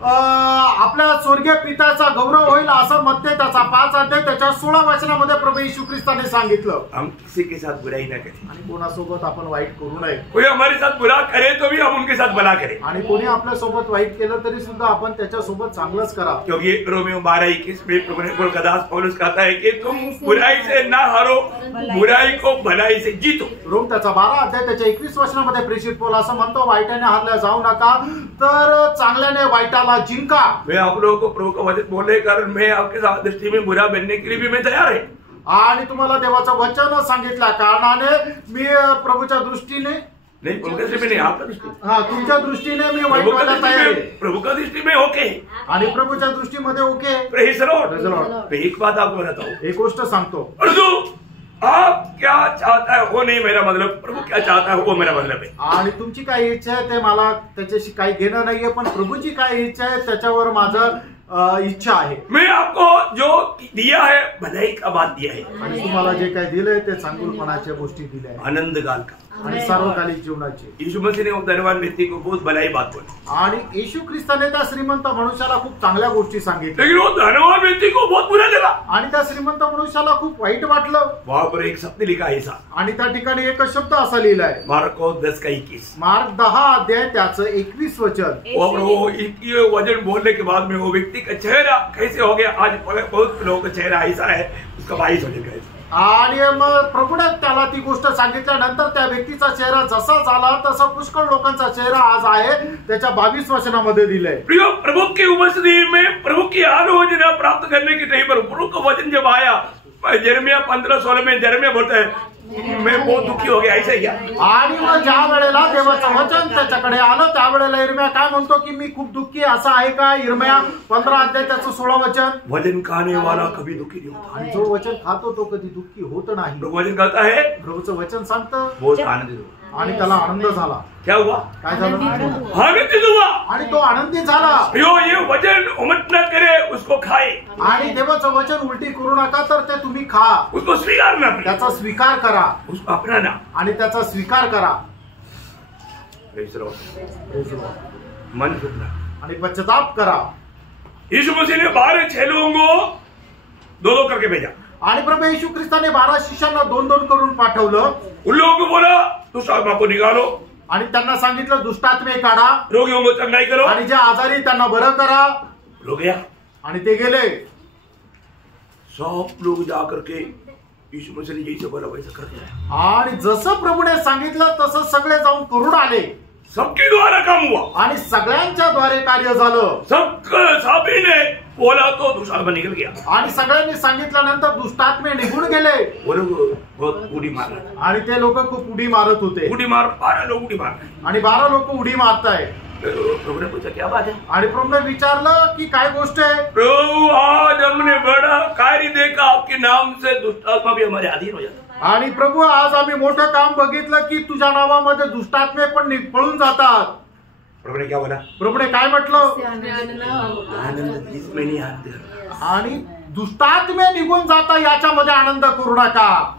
आपल्या स्वर्गीय पित्याचा गौरव होईल असं मत्ते त्याचा 5 अध्याय त्याच्या 16 वचनामध्ये प्रभू येशू ख्रिस्ताने सांगितलं. हम किसी के साथ बुराई न करें. आणि कोणासोबत आपण वाईट करू नये. कोई हमारे साथ बुरा करे तो भी हम उनके साथ भला करें. आणि कोणी आपल्या सोबत वाईट केलं तरी सुद्धा आपण त्याच्या सोबत चांगलंच करा. क्योंकि रोमियो 12:21 में प्रभु ने दास पौलुस कहता है कि तुम बुराई से ना हारो, बुराई को भलाई से जीतो. रोम त्याचा 12 अध्याय त्याच्या 21 वचनामध्ये प्रेषित पौल असं म्हणतो, वाईटाने हारल्या जाऊ नका, तर चांगल्याने वाईटाला जिंका. मैं आप लोगों को प्रभु का वचन बोलने के कारण मैं आपके साथ दृष्टि में बुरा बनने के लिए भी मैं तैयार है. आणि तुम्हाला देवाचं वचन सांगितल्या कारणाने मी प्रभूच्या दृष्टीने नहीं, उनका दृष्टि में नहीं, आपका दृष्टि. तुमच्या दृष्टीने मी वाईट व्हायला तयार आहे. प्रभु का दृष्टि में ओके. आणि प्रभूच्या दृष्टीमध्ये ओके. Praise Lord. मैं एक बात आपको बताता हूँ. एक गोष्ट सांगतो. आप क्या चाहता है वो नहीं मेरा मतलब, प्रभु क्या चाहता है वो मेरा मतलब है. आणि तुमची काय इच्छा आहे ते मला त्याच्याशी काही घेणं नाहीये, पण प्रभूची काय इच्छा आहे त्याच्यावर माझं इच्छा आहे. मैं आपको जो दिया है भलाई का बात दिया है. आणि तुम्हाला जे काही दिलंय ते चांगुलपणाच्या गोष्टी दिल्या आहेत. आनंद काल का आणि सार्वकालिक जीवनाची. यीशु मसीह ने उस धनवान व्यक्ति को बहुत भलाई बात बोली. आणि येशू ख्रिस्ताने त्या श्रीमंत मनुष्याला खूप चांगल्या गोष्टी सांगितल्या. लेकिन वो धनवान व्यक्ति को बहुत बुरा लगा. आणि त्या श्रीमंत मनुष्याला खूप वाईट वाटलं. वहां पर एक शब्द लिखा है ऐसा. आणि त्या ठिकाणी एक शब्द असा लिहिलाय. मार्को 10:21. मार्क 10 अध्याय त्याचं 21 वचन. और वो ये वचन बोलने के बाद में वो व्यक्ति का चेहरा कैसे हो गया. आज बहुत लोगों का चेहरा ऐसा है, उसका 22 हो गया. आणि मग प्रभूने त्याला ती गोष्ट सांगितल्यानंतर त्या व्यक्तीचा चेहरा जसा झाला तसा पुष्कळ लोकांचा चेहरा आज आहे त्याच्या 22 वचनामध्ये दिलंय. प्रियो, प्रभु की उपस्थिति में प्रभु की आलोचना प्राप्त करने की टाइम पर प्रभु का वचन जब आया, यिर्मयाह 15:16 में यिर्मयाह बोलता है मैं बहुत दुखी हो गया. ऐसा क्या? आणि मग ज्या वेळेला देवाचं वचन त्याच्याकडे आलं त्यावेळेला यिर्मयाह काय म्हणतो की मी खूप दुःखी असं आहे का? यिर्मयाह 15 अध्याय त्याचं 16 वचन. वचन खाने वाला कभी दुखी नहीं होता. आणि जो वचन खातो तो कधी दुःखी होत नाही. वचन कहता है, प्रभूचं वचन सांगतं बहुत आनंदित हुआ. आणि त्याला आनंद झाला. क्या हुआ? काय झालं? आनंदित हुआ. आणि तो आनंदित झाला. यो ये वचन उमट न करे उसको खाए। आणि देवाचं वचन उलटी करू नका, तर ते तुम्ही खा, उसको स्वीकारना, त्याचा स्वीकार करा, उसको अपनाना आणि त्याचा स्वीकार करा, मन फिरना आणि पश्चाताप करा। यीशु मसीह ने 12 लोगों को 2-2 करके भेजा। आणि प्रभू येशू ख्रिस्ताने 12 शिष्यांना 2-2 करून पाठवलं। उन लोगों को बोला दुष्ट आत्मा को निकालो, आणि त्यांना सांगितलं दुष्टात्मे काढा, रोगियों को चंगाई करो, आणि जे आजारी त्यांना बरं करा। हो गया। आणि ते गेले। सब लोग जाकर के यीशु मसीह ने जैसे बोला वैसा कर दिया, आणि जसं प्रभूने सांगितलं तसं सगळे जाऊन करून आले, सबके द्वारा काम हुआ, आणि सगळ्यांच्या द्वारे कार्य झालं। सभी ने बोला तो दुष्ट आत्मा निकल गया, आणि सगळ्यांनी सांगितल्यानंतर दुष्टात्मे निघून गेले। वो लोग बहुत उडी मार, आणि ते लोक खूप उडी मारत होते, उडी मार, 12 लोग उडी मार, आणि 12 लोक उडी मारताय। प्रभु ने पूछा क्या बात है? आणि प्रभूने विचारलं की काय गोष्ट आहे? प्रभु आज हमने बड़ा कार्य देखा, आपके नाम से दुष्ट आत्मा भी हमारे अधीन हो जाता। आणि प्रभू आज आम्ही मोठं काम बघितलं की तुझ्या नावामध्ये दुष्टात्मे पण पळून जातात। प्रभु ने क्या बोला? प्रभूने काय म्हटलं? आनंद इसमें नहीं आते, आणि दुष्टात्मे निघून जाता याच्यामध्ये आनंद करू नका।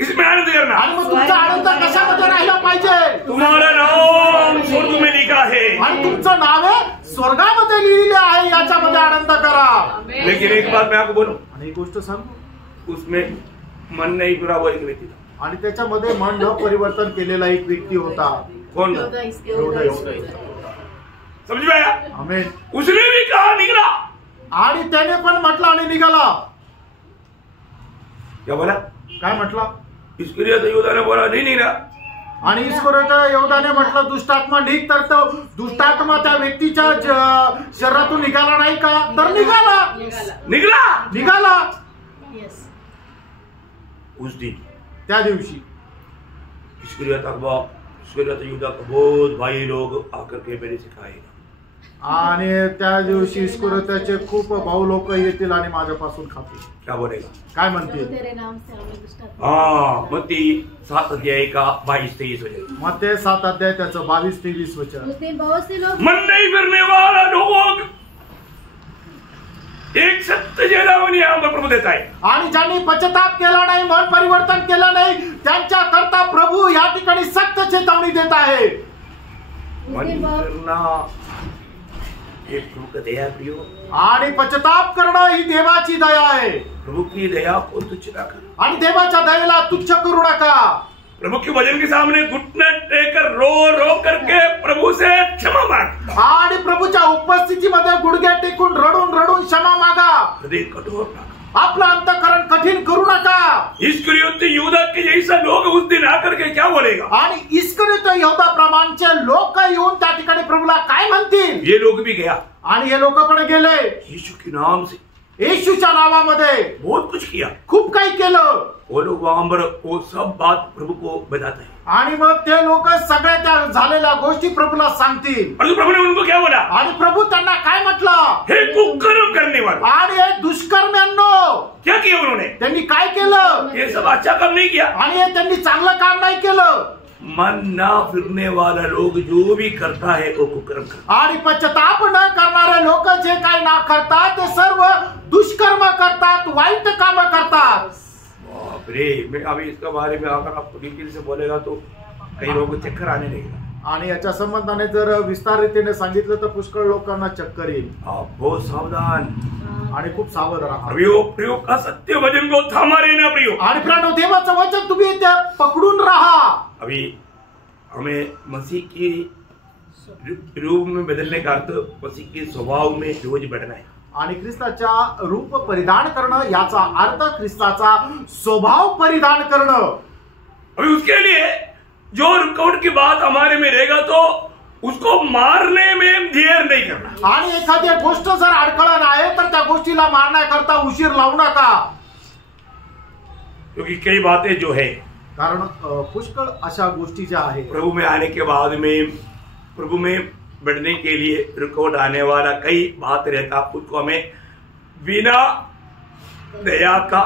इसमें आनंद करना। आणि मग तुमचा आनंद कशामध्ये राहिला पाहिजे? तुम्हारा नाम स्वर्ग में लिखा है, आणि तुमचं नाव स्वर्गामध्ये लिहिलेले आहे, याच्यामध्ये आनंद करा। लेकिन एक बात मैं आपको बोलूं, आणि एक गोष्ट सांगू, उसमें मन नहीं पूरा वो एक व्यक्ति था। आणि त्याच्यामध्ये मन न परिवर्तन केलेला एक व्यक्ती होता। कौन? समझ में आया? आमेन। उसने भी कहा निकला, आणि त्याने पण म्हटलं आणि निघाला। क्या बोला? काय म्हटलं? इस्करियोत यहूदा ने बोला नहीं निकला, आणि इस्करियोत यहूदाने म्हटलं दुष्टात्मा निघ, तर तो दुष्टात्मा त्या व्यक्तीच्या शरीरातून निघाला नाही का? तर निघाला। उस दिन त्या दिवशी इस्करियोत यहूदा का बहुत भाई लोग आकर के मेरे से खाएगा, आणि त्या दिवशी इस्करियोताचे खूप भाऊ लोक येतील आणि माझ्यापासून खातील। क्या बोलेगा? काय म्हणतील? मत्ती 7 अध्याय का 22-23 वचन। मत्ती 7 अध्याय त्याचं 22-23 वचन। मन नहीं फिरने वाला लोग एक सत्य चेतावनी यहाँ पर प्रभु देता है। आणि ज्यांनी पश्चाताप केला नाही, मन परिवर्तन केलं नाही, त्यांच्या करता प्रभू या ठिकाणी सक्त चेतावणी देत आहे। मन फिरना एक प्रभु का दया प्रियो, आणि पश्चाताप करणं ही देवाची दया आहे। प्रभु की दया को तुच्छ ना कर, आणि देवाच्या दयेला तुच्छ करू नका। प्रभु के वचन के सामने घुटने टेकर रो करके प्रभु से क्षमा मांग, आणि प्रभूच्या उपस्थितीमध्ये गुडघे टेकून रडून क्षमा मागा। हृदय कठोर ना, आपलं अंतःकरण कठीण करू नका। इस्करियोत यहूदा के जैसा लोग उस दिन आकर के क्या बोलेगा? आणि इस्करियोत यहूदा प्रमाणचे लोक येऊन त्या ठिकाणी प्रभूला काय म्हणतील? ये लोग भी गया, आणि हे लोक पण गेले, यीशु के नाम से येशूच्या नावामध्ये बहुत कुछ किया, खूप काही केलं। वो लोग वहां पर वो सब बात प्रभु को बताते हैं, आणि मग ते लोक सगळ्या त्या झालेल्या गोष्टी प्रभूला सांगतील। और प्रभु ने उनको क्या बोला? आणि प्रभू त्यांना काय म्हटलं? हे कुकर्म करने वाले, आणि हे दुष्कर्म्यांनो क्या किया उन्होंने? त्यांनी काय केलं? ये सब अच्छा काम नहीं किया, आणि हे त्यांनी चांगलं काम नाही केलं। मन ना फिरने वाला लोग जो भी करता है वो कुकर्म करता आणि पश्चाताप न करणारे लोक जे काय ना करतात ते सर्व दुष्कर्म करतात, वाईट काम करतात। बाप रे, मैं अभी इसके बारे में अगर आपको डिटेल से बोलेगा तो कई लोगों को चक्कर आने लगेगा। आणि याच्या संबंधाने जर विस्तार रीतीने सांगितलं तर पुष्कळ लोकांना चक्कर येईल। आप बहुत सावधान, आणि खूप सावध राहा। प्रियो का सत्य वचन को थामा रहना प्रियो। आणि प्राणो, देवाचं वचन तुम्ही त्या पकडून राहा। अभी हमें मसीह की रूप में बदलने का अर्थ मसीह के स्वभाव में रोज बढ़ना है। आणि ख्रिस्ताच्या रूप परिधान करणं याचा अर्थ ख्रिस्ताचा स्वभाव परिधान करणं। अभी उसके लिए जो रुकावट की बात हमारे में रहेगा तो उसको मारने में देर नहीं करना। आणि एखादी गोष्ट जर अडखळण आहे तर त्या गोष्टीला मारण्याकरता उशीर लावू नका, क्योंकि कई बातें जो है, कारण पुष्कळ अशा गोष्टी ज्या आहेत प्रभु में आने के बाद में प्रभु में बढ़ने के लिए रुकावट आने वाला कई बात रहता, उसको हमें बिना दया का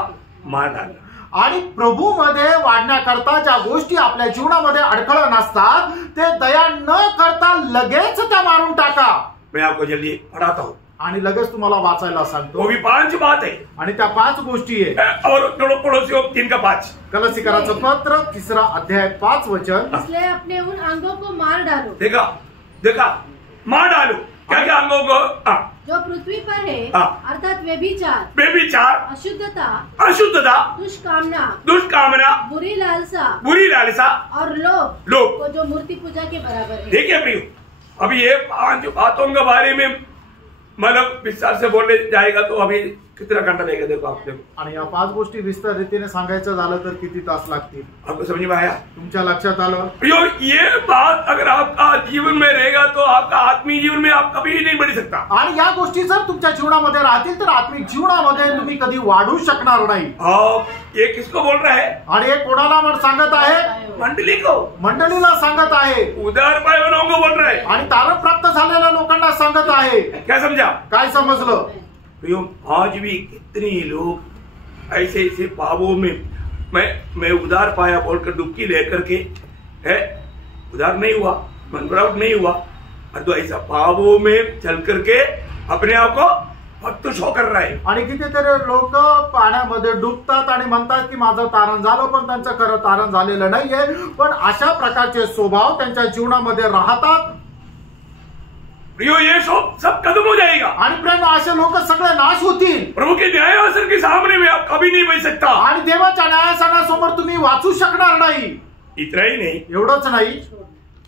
मार डालना। आणि प्रभू मध्ये वाढण्याकरता ज्या गोष्टी आपल्या जीवनामध्ये अडखळण असतात ते दया न करता लगेच त्या मारून टाका। मैं आपको जल्दी पढ़ाता हूँ। आणि लगेच तुम्हाला वाचायला सांगतो. वो भी 5 बात है आणि त्या 5 गोष्टी आहे. और पड़ोसियों 3 का 5. कलसीकराचं पत्र 3 अध्याय 5 वचन. इसलिए अपने उन अंगों को मार डालो. देखा मार डालो. क्या अंगों को? जो पृथ्वी पर है, अर्थात व्यभिचार, अशुद्धता, दुष्कामना, बुरी लालसा और लोभ को जो मूर्ति पूजा के बराबर है. देखिए प्रियो, अभी ये 5 बातों के बारे में मतलब विस्तार से बोलने जाएगा तो अभी कितना घंटा लगेगा. देखो आप देखो. आणि या 5 गोष्टी विस्तार रीतीने सांगायचं झालं तर किती तास लागतील. आपको समझ में आया? तुमच्या लक्षात आलं? प्रियो, ये बात अगर आपका जीवन में रहेगा तो आपका आत्मीय जीवन में आप कभी नहीं बढ़ सकता. आणि या गोष्टी जर तुमच्या जीवनामध्ये राहतील तर आत्मिक जीवनामध्ये तुम्ही कधी वाढू शकणार नाही. ये किसको बोल रहा है? आणि हे कोणाला सांगत आहे? मंडली को, मंडळीला सांगत आहे. उदार पायवानों को बोल रहा है. आणि तारण प्राप्त झालेल्या लोकांना सांगत आहे. क्या समझा? काय समजलं? आज भी कितने लोग ऐसे पापों में मैं उधार पाया बोलकर डुबकी लेकर के है, उधार नहीं हुआ, मनपराउट नहीं हुआ, और तो ऐसा पापों में चल करके अपने आप को भक्त शो कर रहा है. आणि कितीतरी लोक पाण्यामध्ये डुबतात आणि म्हणतात की माझं तारण झालं, पण त्यांचं खरं तारण झालेलं नाहीये. पण अशा प्रकारचे स्वभाव त्यांच्या जीवनामध्ये राहतात. प्रियो, ये सब खत्म हो जाएगा. आणि प्रेम, असे लोक सगळे नाश होतील. प्रभु के न्यायासन के सामने में आप कभी नहीं बच सकता. आणि देवाच्या न्यायासनासमोर तुम्ही वाचू शकणार नाही. इतना ही नहीं, एवढंच नाही,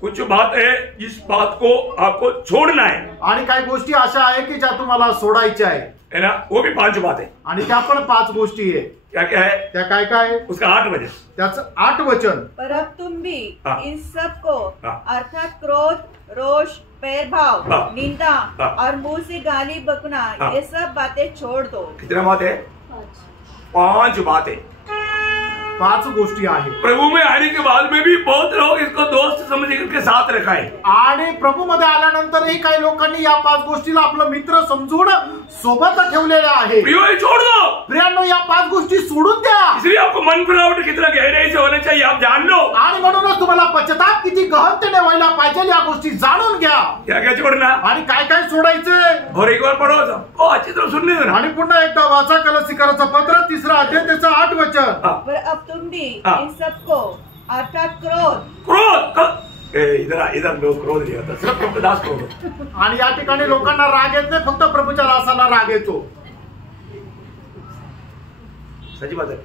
कुछ बात है जिस बात को आपको छोड़ना है. आणि काही गोष्टी अशा आहे की ज्या तुम्हाला सोडायच्या आहे ना. वो भी 5 बात है. आणि त्या पण 5 गोष्टी आहे. क्या क्या है? त्या काय काय? उसका 8 वचन. त्याचं 8 वचन. पर अब तुम भी इन सब को अर्थात क्रोध, रोष, पैरभाव, निंदा और मुंह से गाली बकना, ये सब बातें छोड़ दो. कितना बात है? 5 बातें. 5 गोष्टी आहेत. प्रभु में आने के बाद में भी बहुत लोग इसको दोस्त समझ करके साथ रखा है. आणि प्रभू मध्ये आल्यानंतरही काही लोकांनी या 5 गोष्टीला आपलं मित्र समजून सोबत ठेवलेले आहे. प्रियो, ये छोड़ दो. प्रियांनो, या 5 गोष्टी सोडून द्या. इसलिए आपको मन फिरावट कितना गहराई से होना चाहिए आप जान लो. आणि म्हणूनच तुम्हाला पश्चाताप किती गहनतेने व्हायला पाहिजे या गोष्टी जाणून घ्या. क्या क्या छोड़ना आणि काय काय सोडायचं. और एक बार पढ़ो सबको अच्छी तरह सुनने देना. आणि पुन्हा एकदा वाचा कलसीकराचं पत्र 3 अध्याय त्याचं 8 वचन. पर अब तुम भी इन सबको अर्थात क्रोध, इधर लोग क्रोध नहीं होता, सिर्फ प्रभु दास क्रोध. आणि या ठिकाणी लोकांना राग येत नाही, फक्त प्रभूच्या दासाला राग येतो. सच्ची बात है.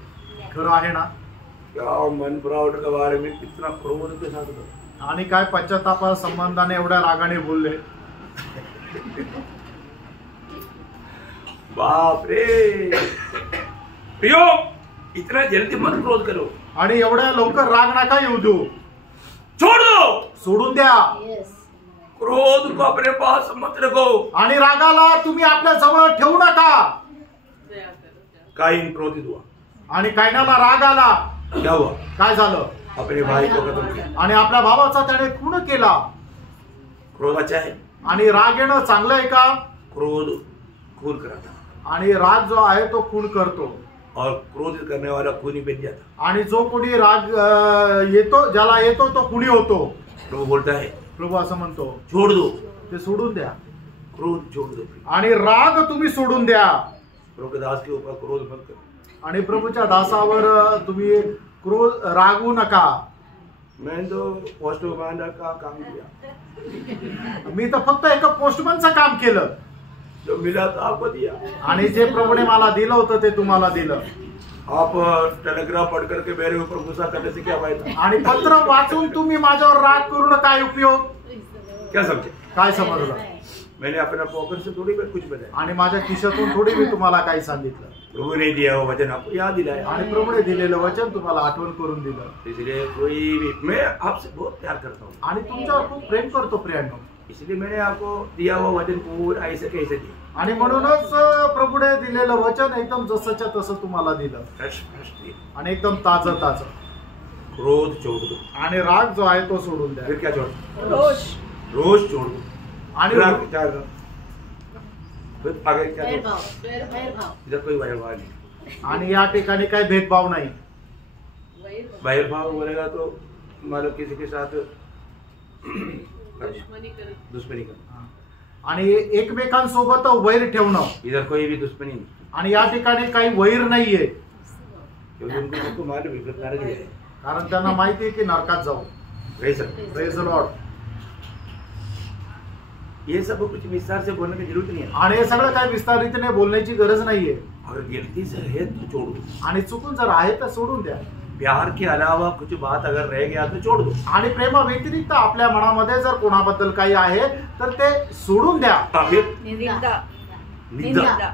खरं आहे ना? क्या मन फिरावट के बारे में कितना क्रोध के साथ होता. आणि काय पश्चातापा संबंधाने एवढ्या रागाने बोलले. बाप रे. प्रियो, इतना जल्दी मत क्रोध करो. आणि एवढ्या लवकर राग नका येऊ देऊ. छोड़ दो. सोडून द्या. क्रोध को अपने पास मत रखो. आणि रागाला तुम्ही आपल्या जवळ ठेवू नका. कायन क्रोधित हुआ. आणि कायनाला राग आला. क्या हुआ? काय झालं? अपने भाई को खत्म किया. आणि आपल्या भावाचा त्याने खून केला. क्रोध अच्छा है. आणि राग येणं चांगलं आहे का? क्रोध खून कराता. आणि राग जो आहे तो खून करतो. और क्रोध करने वाला खूनी बन जाता. आणि जो कोणी राग येतो, ज्याला येतो तो खूनी होतो. प्रभु बोलता है, प्रभू असं म्हणतो, छोड़ दो. ते सोडून द्या. क्रोध छोड़ दो. आणि राग तुम्ही सोडून द्या. प्रभु के दास के ऊपर क्रोध मत करो. आणि प्रभूच्या दासावर तुम्ही क्रोध रागवू नका. मैं तो पोस्टमैन का काम किया. मी तर फक्त एका पोस्टमनचं काम केलं. जो मिला तो आपको दिया. आणि जे प्रभूने मला दिलं होतं ते तुम्हाला दिलं. आप टेलीग्राम पढ़ करके मेरे ऊपर गुस्सा करने से क्या फायदा. आणि पत्र वाचून तुम्ही माझ्यावर राग करून काय उपयोग. क्या समझे? काय समजलं? मैंने अपना पॉकेट से थोड़ी मैं कुछ बताया. आणि माझ्या खिशातून थोडी मी तुम्हाला काय सांगितलं. प्रभु ने दिया वो वचन आपको याद दिलाया. आणि प्रभूने दिलेलं वचन तुम्हाला आठवण करून दिलं. इसलिए कोई भी, मैं आपसे बहुत प्यार करता हूँ. आणि तुमच्यावर खूप प्रेम करतो प्रियांनो. इसलिए मैंने आपको दिया हुआ वचन पूरा ऐसे कैसे दिया. आणि म्हणूनच प्रभूने दिलेलं वचन एकदम जसंच्या तसं तुम्हाला दिलं. फ्रेश दिया. आणि एकदम ताजं ताजं. क्रोध छोड़ दो. आणि राग जो आहे तो सोडून द्या. फिर क्या छोड़? रोष. रोष छोड़ दो. आणि राग क्या करो? फिर आगे क्या छोड़? वैरभाव. इधर कोई वैरभाव नहीं. आणि या ठिकाणी काही भेदभाव नाही. वैरभाव बोलेगा तो मतलब किसी के साथ दुश्मनी कर. आणि एकमेकांसोबत वैर ठेवणं. इधर कोई भी दुश्मनी नहीं, आणि या ठिकाणी काही वैर नाहीये, क्योंकि उनको मालूम है नरक जाए, कारण त्यांना माहिती आहे की नरकात जाऊ. Praise praise the Lord. ये सब कुछ विस्तार से बोलने की जरूरत नहीं है. आणि हे सगळं काही विस्तारितने बोलण्याची गरज नाहीये. अगर गलती से है तो छोड़ दो, आणि चुकून जर आहे तर सोडून द्या. प्यार के अलावा कुछ बात अगर रह गया तो छोड़ दो. आणि प्रेमा व्यतिरिक्त आपल्या मनामध्ये जर कोणाबद्दल काही आहे तर ते सोडून द्या. निंदा. निंदा.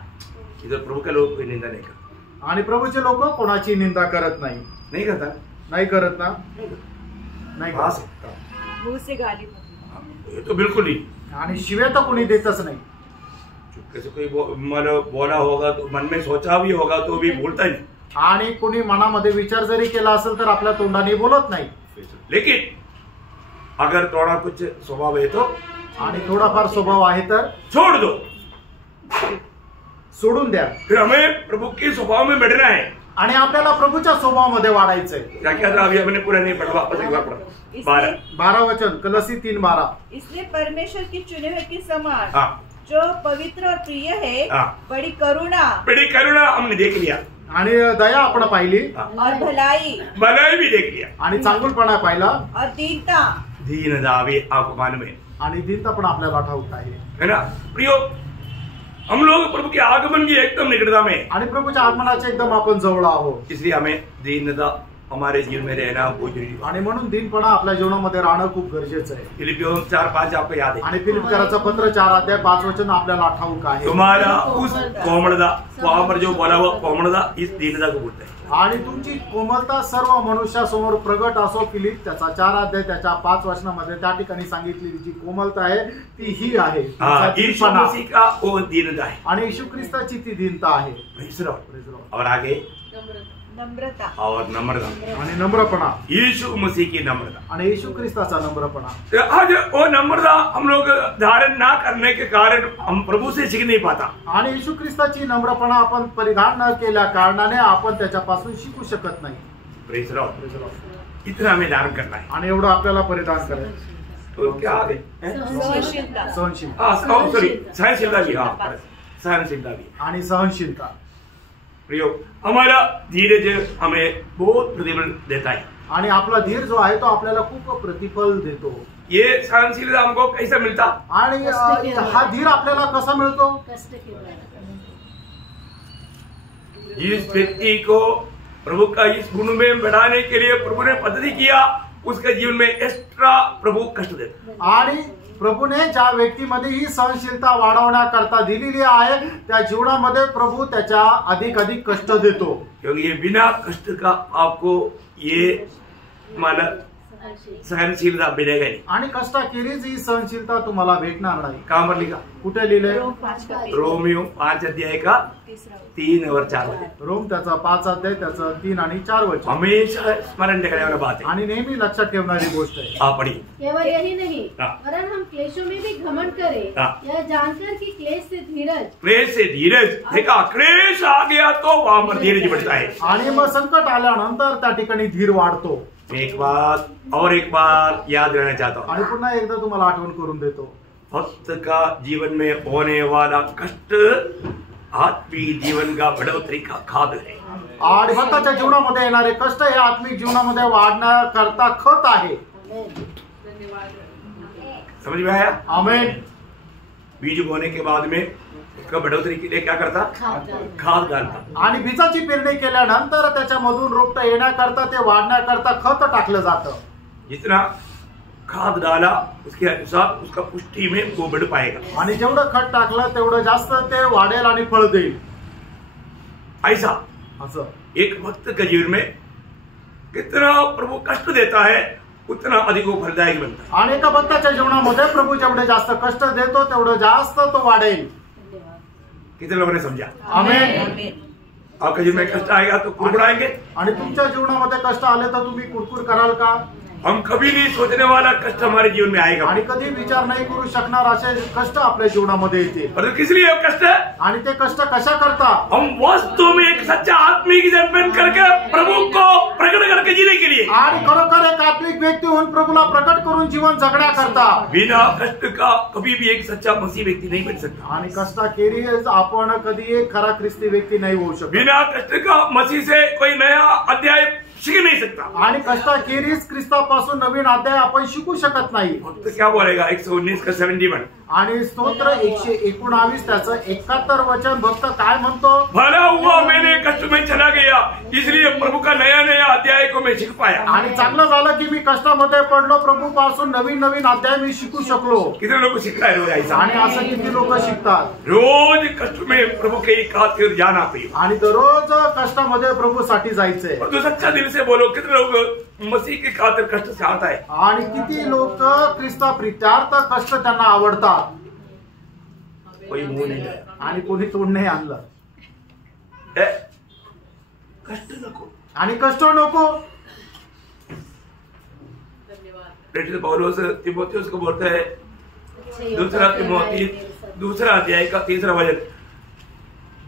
इधर प्रभु के लोग कोई निंदा नहीं करते. आणि प्रभूचे लोक कोणाची निंदा करत नाही. नहीं करता, नाही करत ना, नाही आ करत. सकता, मुंह से गाली. ये तो बिल्कुल नहीं. आणि शिव्या तर कोणी देतच नाही. चुपके से कोई मतलब बोला होगा तो मन में सोचा भी होगा तो भी बोलता ही नहीं. आणि कोणी मनामध्ये विचार जरी केला असेल तर आपल्या तोंडाने बोलत नाही. लेकिन अगर थोड़ा कुछ स्वभाव है तो, आणि थोडाफार स्वभाव आहे तर छोड़ दो. सोडून द्या. फिर हमें प्रभु के स्वभाव में बैठना है. आणि आपल्याला प्रभूच्या स्वभावामध्ये वाढायचंय. क्या क्या था अभी हमने पूरा नहीं पढ़ा, वापस एक बार पढ़ा. 12 वचन कलसी 3:12. इसलिए परमेश्वर की चुने हुए के समान हाँ. जो पवित्र और प्रिय है, हाँ. बड़ी करुणा हमने देख लिया. आणि दया आपण पाहिली. और भलाई भी देख लिया. आणि चांगुलपणा पाहिला. और दीनता. दीनता भी आपको मालूम है. आणि दीनता पण आपल्याला ठाऊक आहे. है ना प्रियो, हम लोग प्रभु के आगमन की एकदम निकटता में, आणि प्रभूच्या आगमनाच्या एकदम आपण जवळ आहोत. इसलिए हमें दीनता हमारे जीवन में रहना बहुत जरूरी है. आणि म्हणून दीनपणा आपल्या जीवनामध्ये राहणं खूप गरजेचं आहे. फिलिपियों 4:5 आपको याद है. आणि फिलिप्पियराचं पत्र 4:5 वचन आपल्याला ठाऊक आहे. तुम्हारा उस कोमलता, वहां पर जो बोला हुआ कोमलता इस दीनता को बोलते हैं. आणि तुमची कोमलता सर्व मनुष्यासमोर प्रगट असो. फिलिप त्याचा 4:5 त्याच्या 5 वचनामध्ये त्या ठिकाणी सांगितलेली जी कोमलता आहे ती ही आहे. यीशु मसीह का वो दीनता है. आणि येशू ख्रिस्ताची ती दीनता आहे. Praise Lord. और आगे नम्रता और नम्रता. आणि नम्रपणा. यीशु मसीह की नम्रता. आणि येशू ख्रिस्ताचा नम्रपणा. आज वो नम्रता हम लोग धारण ना करने के कारण हम प्रभु से सीख नहीं पाता. आणि येशू ख्रिस्ताची नम्रपणा आपण परिधान न केल्या कारणाने आपण त्याच्यापासून शिकू शकत नाही. Praise Lord. इतना हमें धारण करना है. आणि एवढं आपल्याला परिधान करायचं. तो क्या आगे सहनशीलता. सहनशीलता. सॉरी, सहनशीलता भी. हाँ, सहनशीलता भी. आणि सहनशीलता. प्रियो, हमारा धीरज हमें बहुत प्रतिफल देता है. आणि आपला धीर जो आहे तो आपल्याला खूप प्रतिफल देतो. ये सहनशीलता हमको कैसा मिलता? आणि हा धीर आपल्याला कसा मिळतो? कष्ट के द्वारा. जिस व्यक्ति को प्रभु का इस गुण में बढ़ाने के लिए प्रभु ने पद्धति किया, उसके जीवन में एक्स्ट्रा प्रभु कष्ट देता. आणि प्रभूने ज्या व्यक्तीमध्ये ही सहनशीलता वाढवण्याकरता दिलेली आहे त्या जीवनामध्ये प्रभू त्याच्या अधिक कष्ट देतो. क्योंकि ये बिना कष्ट का आपको ये माना सहनशीलता मिलेगा नहीं. आणि कष्टाखेरीज ही सहनशीलता तुम्हाला भेटणार नाही. कहाँ पर लिखा? कुठे लिहिलंय? रोमियो 5 अध्याय का 3 और 4 वचन. रोम त्याचा 5 अध्याय त्याचं 3 आणि 4 वचन. हमेशा स्मरण रखने वाली बात है. आणि नेहमी लक्षात ठेवणारी गोष्ट आहे. आप पढ़िए. केवल यही नहीं, हाँ. वरन हम क्लेशों में भी घमंड करें, हाँ. यह जानकर कि क्लेश से धीरज. क्लेश से धीरज. देखा, क्लेश आ गया तो वहां पर धीरज बढ़ता है. आणि मग संकट आल्यानंतर त्या ठिकाणी धीर वाढतो. एक बार याद रहना चाहता हूँ. आणि पुन्हा एकदा तुम्हाला आठवण करून देतो. भक्त का जीवन में होने वाला कष्ट आत्मिक जीवन का बढ़ोतरी का खाद है. आणि भक्ताच्या जीवनामध्ये येणारे कष्ट हे आत्मिक जीवनामध्ये वाढण्याकरता खत आहे. समझ में आया? आमेन. बीज बोने के बाद में उसका बढ़ोतरी के लिए क्या करता? खाद डालता. आणि बीजाची पेरणी केल्यानंतर त्याच्यामधून रोपटं येण्याकरता ते वाढण्याकरता खत टाकलं जातं. जितना खाद डाला उसके अनुसार उसका पुष्टि में वो बढ़ पाएगा. आणि जेवढं खत टाकलं तेवढं जास्त ते वाढेल आणि फळ देईल. ऐसा असं एक भक्त के जीवन में कितना प्रभु कष्ट देता है उतना अधिक वो फलदायक बनता है. आणि एका भक्ताच्या जीवनामध्ये प्रभू जेवढे जास्त कष्ट देतो तेवढं जास्त तो वाढेल. कितने लोगों ने समझा? आमेन. आपके जीवन में कष्ट आएगा तो कुड़कुड़ाएंगे. आणि तुमच्या जीवनामध्ये कष्ट आले तर तुम्ही कुरकुर कराल का? हम कभी नहीं सोचने वाला कष्ट हमारे जीवन में आएगा आणि कधी विचार नाही करू शकणार असे कष्ट आपल्या जीवनामध्ये येतील. और किस लिए वो कष्ट है? आणि ते कष्ट कशा करता? हम वास्तव में एक सच्चा आत्मिक जन्म करके प्रभु को प्रकट करके जीने के लिए आणि खरोखर एक आत्मिक व्यक्ती होऊन प्रभूला प्रकट करून जीवन जगण्या करता. बिना कष्ट का कभी भी एक सच्चा मसीह व्यक्ति नहीं बन सकता. आणि कष्टाखेरीज आपण कधी एक खरा ख्रिस्ती व्यक्ती नाही होऊ शकत. बिना कष्ट का मसीह से कोई नया अध्याय सीख नहीं सकता. आणि कष्टाखेरीज ख्रिस्तापासून नवीन अध्याय आपण शिकू शकत नाही. तो क्या बोलेगा 119 का 71 आणि स्तोत्र 119 त्याचं 71 वचन भक्त काय म्हणतो? भला हुआ मैंने कष्ट में चला गया इसलिए प्रभु का नया नया अध्याय को मैं सीख पाया. आणि चांगलं झालं की मी कष्टामध्ये पडलो, प्रभू पासून नवीन नवीन अध्याय मी शिकू शकलो. कितने लोग सीख रहे रोज ऐसा आणि असं किती लोक शिकतात? रोज कष्ट में प्रभु के खातिर जाना चाहिए आणि दररोज कष्टामध्ये प्रभूसाठी जायचंय. और जो सच्चा दिल से बोलो कितने लोग मसीह की खातिर कष्ट से आता है. आणि किती लोक ख्रिस्ता प्रित्यार्थ कष्ट त्यांना आवडतात. कोई मुंह नहीं गया आणि कोणी तोंड नाही आणलं. कष्ट नको. आणि कष्ट नको. पौलुस तिमोथियुस को बोलता है दूसरा अध्याय का 3रा वचन.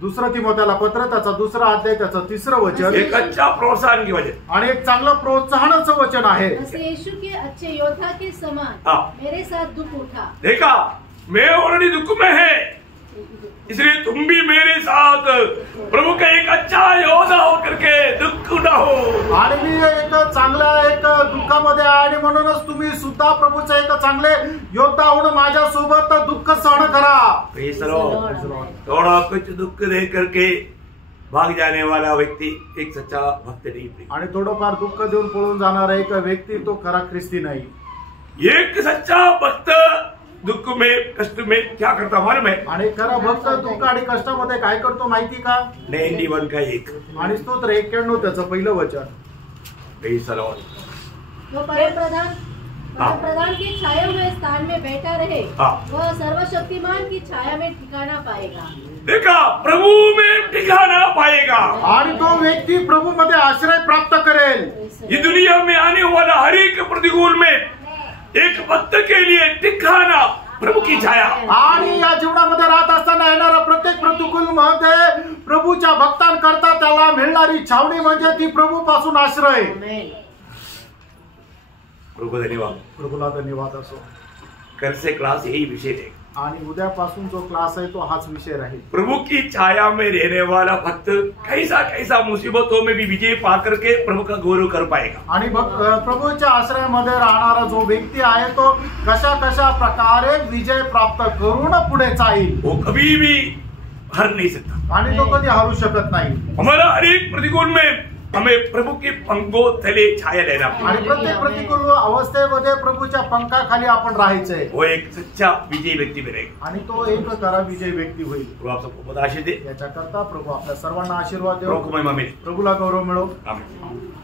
दुसरं तिमोथेला पत्र त्याचा 2रा अध्याय त्याचं 3रं वचन. एक अच्छा प्रोत्साहन की वचन आणि एक चांगलं प्रोत्साहनाचं वचन आहे. यीशु के अच्छे योद्धा के समान मेरे साथ दुख उठा. देखा मैं ऑलरेडी दुख में है इसलिए तुम भी मेरे साथ प्रभु का एक अच्छा योद्धा होकर के दुख उठाओ. आणि मी एक चांगल्या एक दुःखामध्ये आहे आणि म्हणूनच तुम्ही सुद्धा प्रभूचे एक चांगले योद्धा होऊन माझ्या सोबत दुःख सहन करा. थोड़ा कुछ दुख दे करके भाग जाने वाला व्यक्ती एक सच्चा भक्त नहीं. आणि थोडंफार दुःख देऊन पळून जाणारा एक व्यक्ती तो खरा ख्रिस्ती नाही. एक सच्चा भक्त दुःख में कष्ट में क्या करता मालूम है? आणि खरा भक्त दुःख आणि कष्टामध्ये काय करतो माहिती का? 91 का 1 आणि स्तोत्र 91 त्याचं पहिलं वचन. वो परमप्रधान की छाया हुए स्थान में बैठा रहे वह सर्वशक्तिमान की छाया में ठिकाना पाएगा. देखा प्रभु में ठिकाना पाएगा. आणि तो व्यक्ती प्रभू मध्ये आश्रय प्राप्त करेल. ये दुनिया में आने वाला हर एक प्रतिकूल में एक भक्त के लिए ठिकाना प्रभु की छाया. आणि या जीवनामध्ये राहत असताना येणारा प्रत्येक प्रतिकूल मध्ये प्रभूच्या भक्तांकरता त्याला मिळणारी छावणी म्हणजे ती प्रभू पासून आश्रय. प्रभु धन्यवाद. प्रभूला धन्यवाद असो. कल से क्लास यही विषय है आणि उद्यापासून जो क्लास आहे तो हाच विषय राहील. प्रभु की छाया में रहने वाला भक्त कैसा कैसा मुसीबतों में भी विजय पा करके प्रभु का गौरव कर पाएगा. आणि प्रभूच्या आश्रयामध्ये राहणारा जो व्यक्ती आहे तो कशा कशा प्रकारे विजय प्राप्त करून पुढे जाईल. वो कभी भी हार नहीं सकता. आणि तो कधी हारू शकत नाही. हमारा हर एक प्रतिकूल में हमें प्रभु के पंखों तले छाया लेना. आणि प्रत्येक प्रतिकूल अवस्थेमध्ये प्रभूच्या पंखाखाली आपण राहायचंय. वो एक सच्चा विजयी व्यक्ती बनेगा. आणि तो एक खरा विजयी व्यक्ती होईल. प्रभु आप सबको बहुत आशीष दे. याच्याकरता प्रभू आपल्या सर्वांना आशीर्वाद देव. प्रभु को महिमा मिले. प्रभूला गौरव मिळो. आमीन.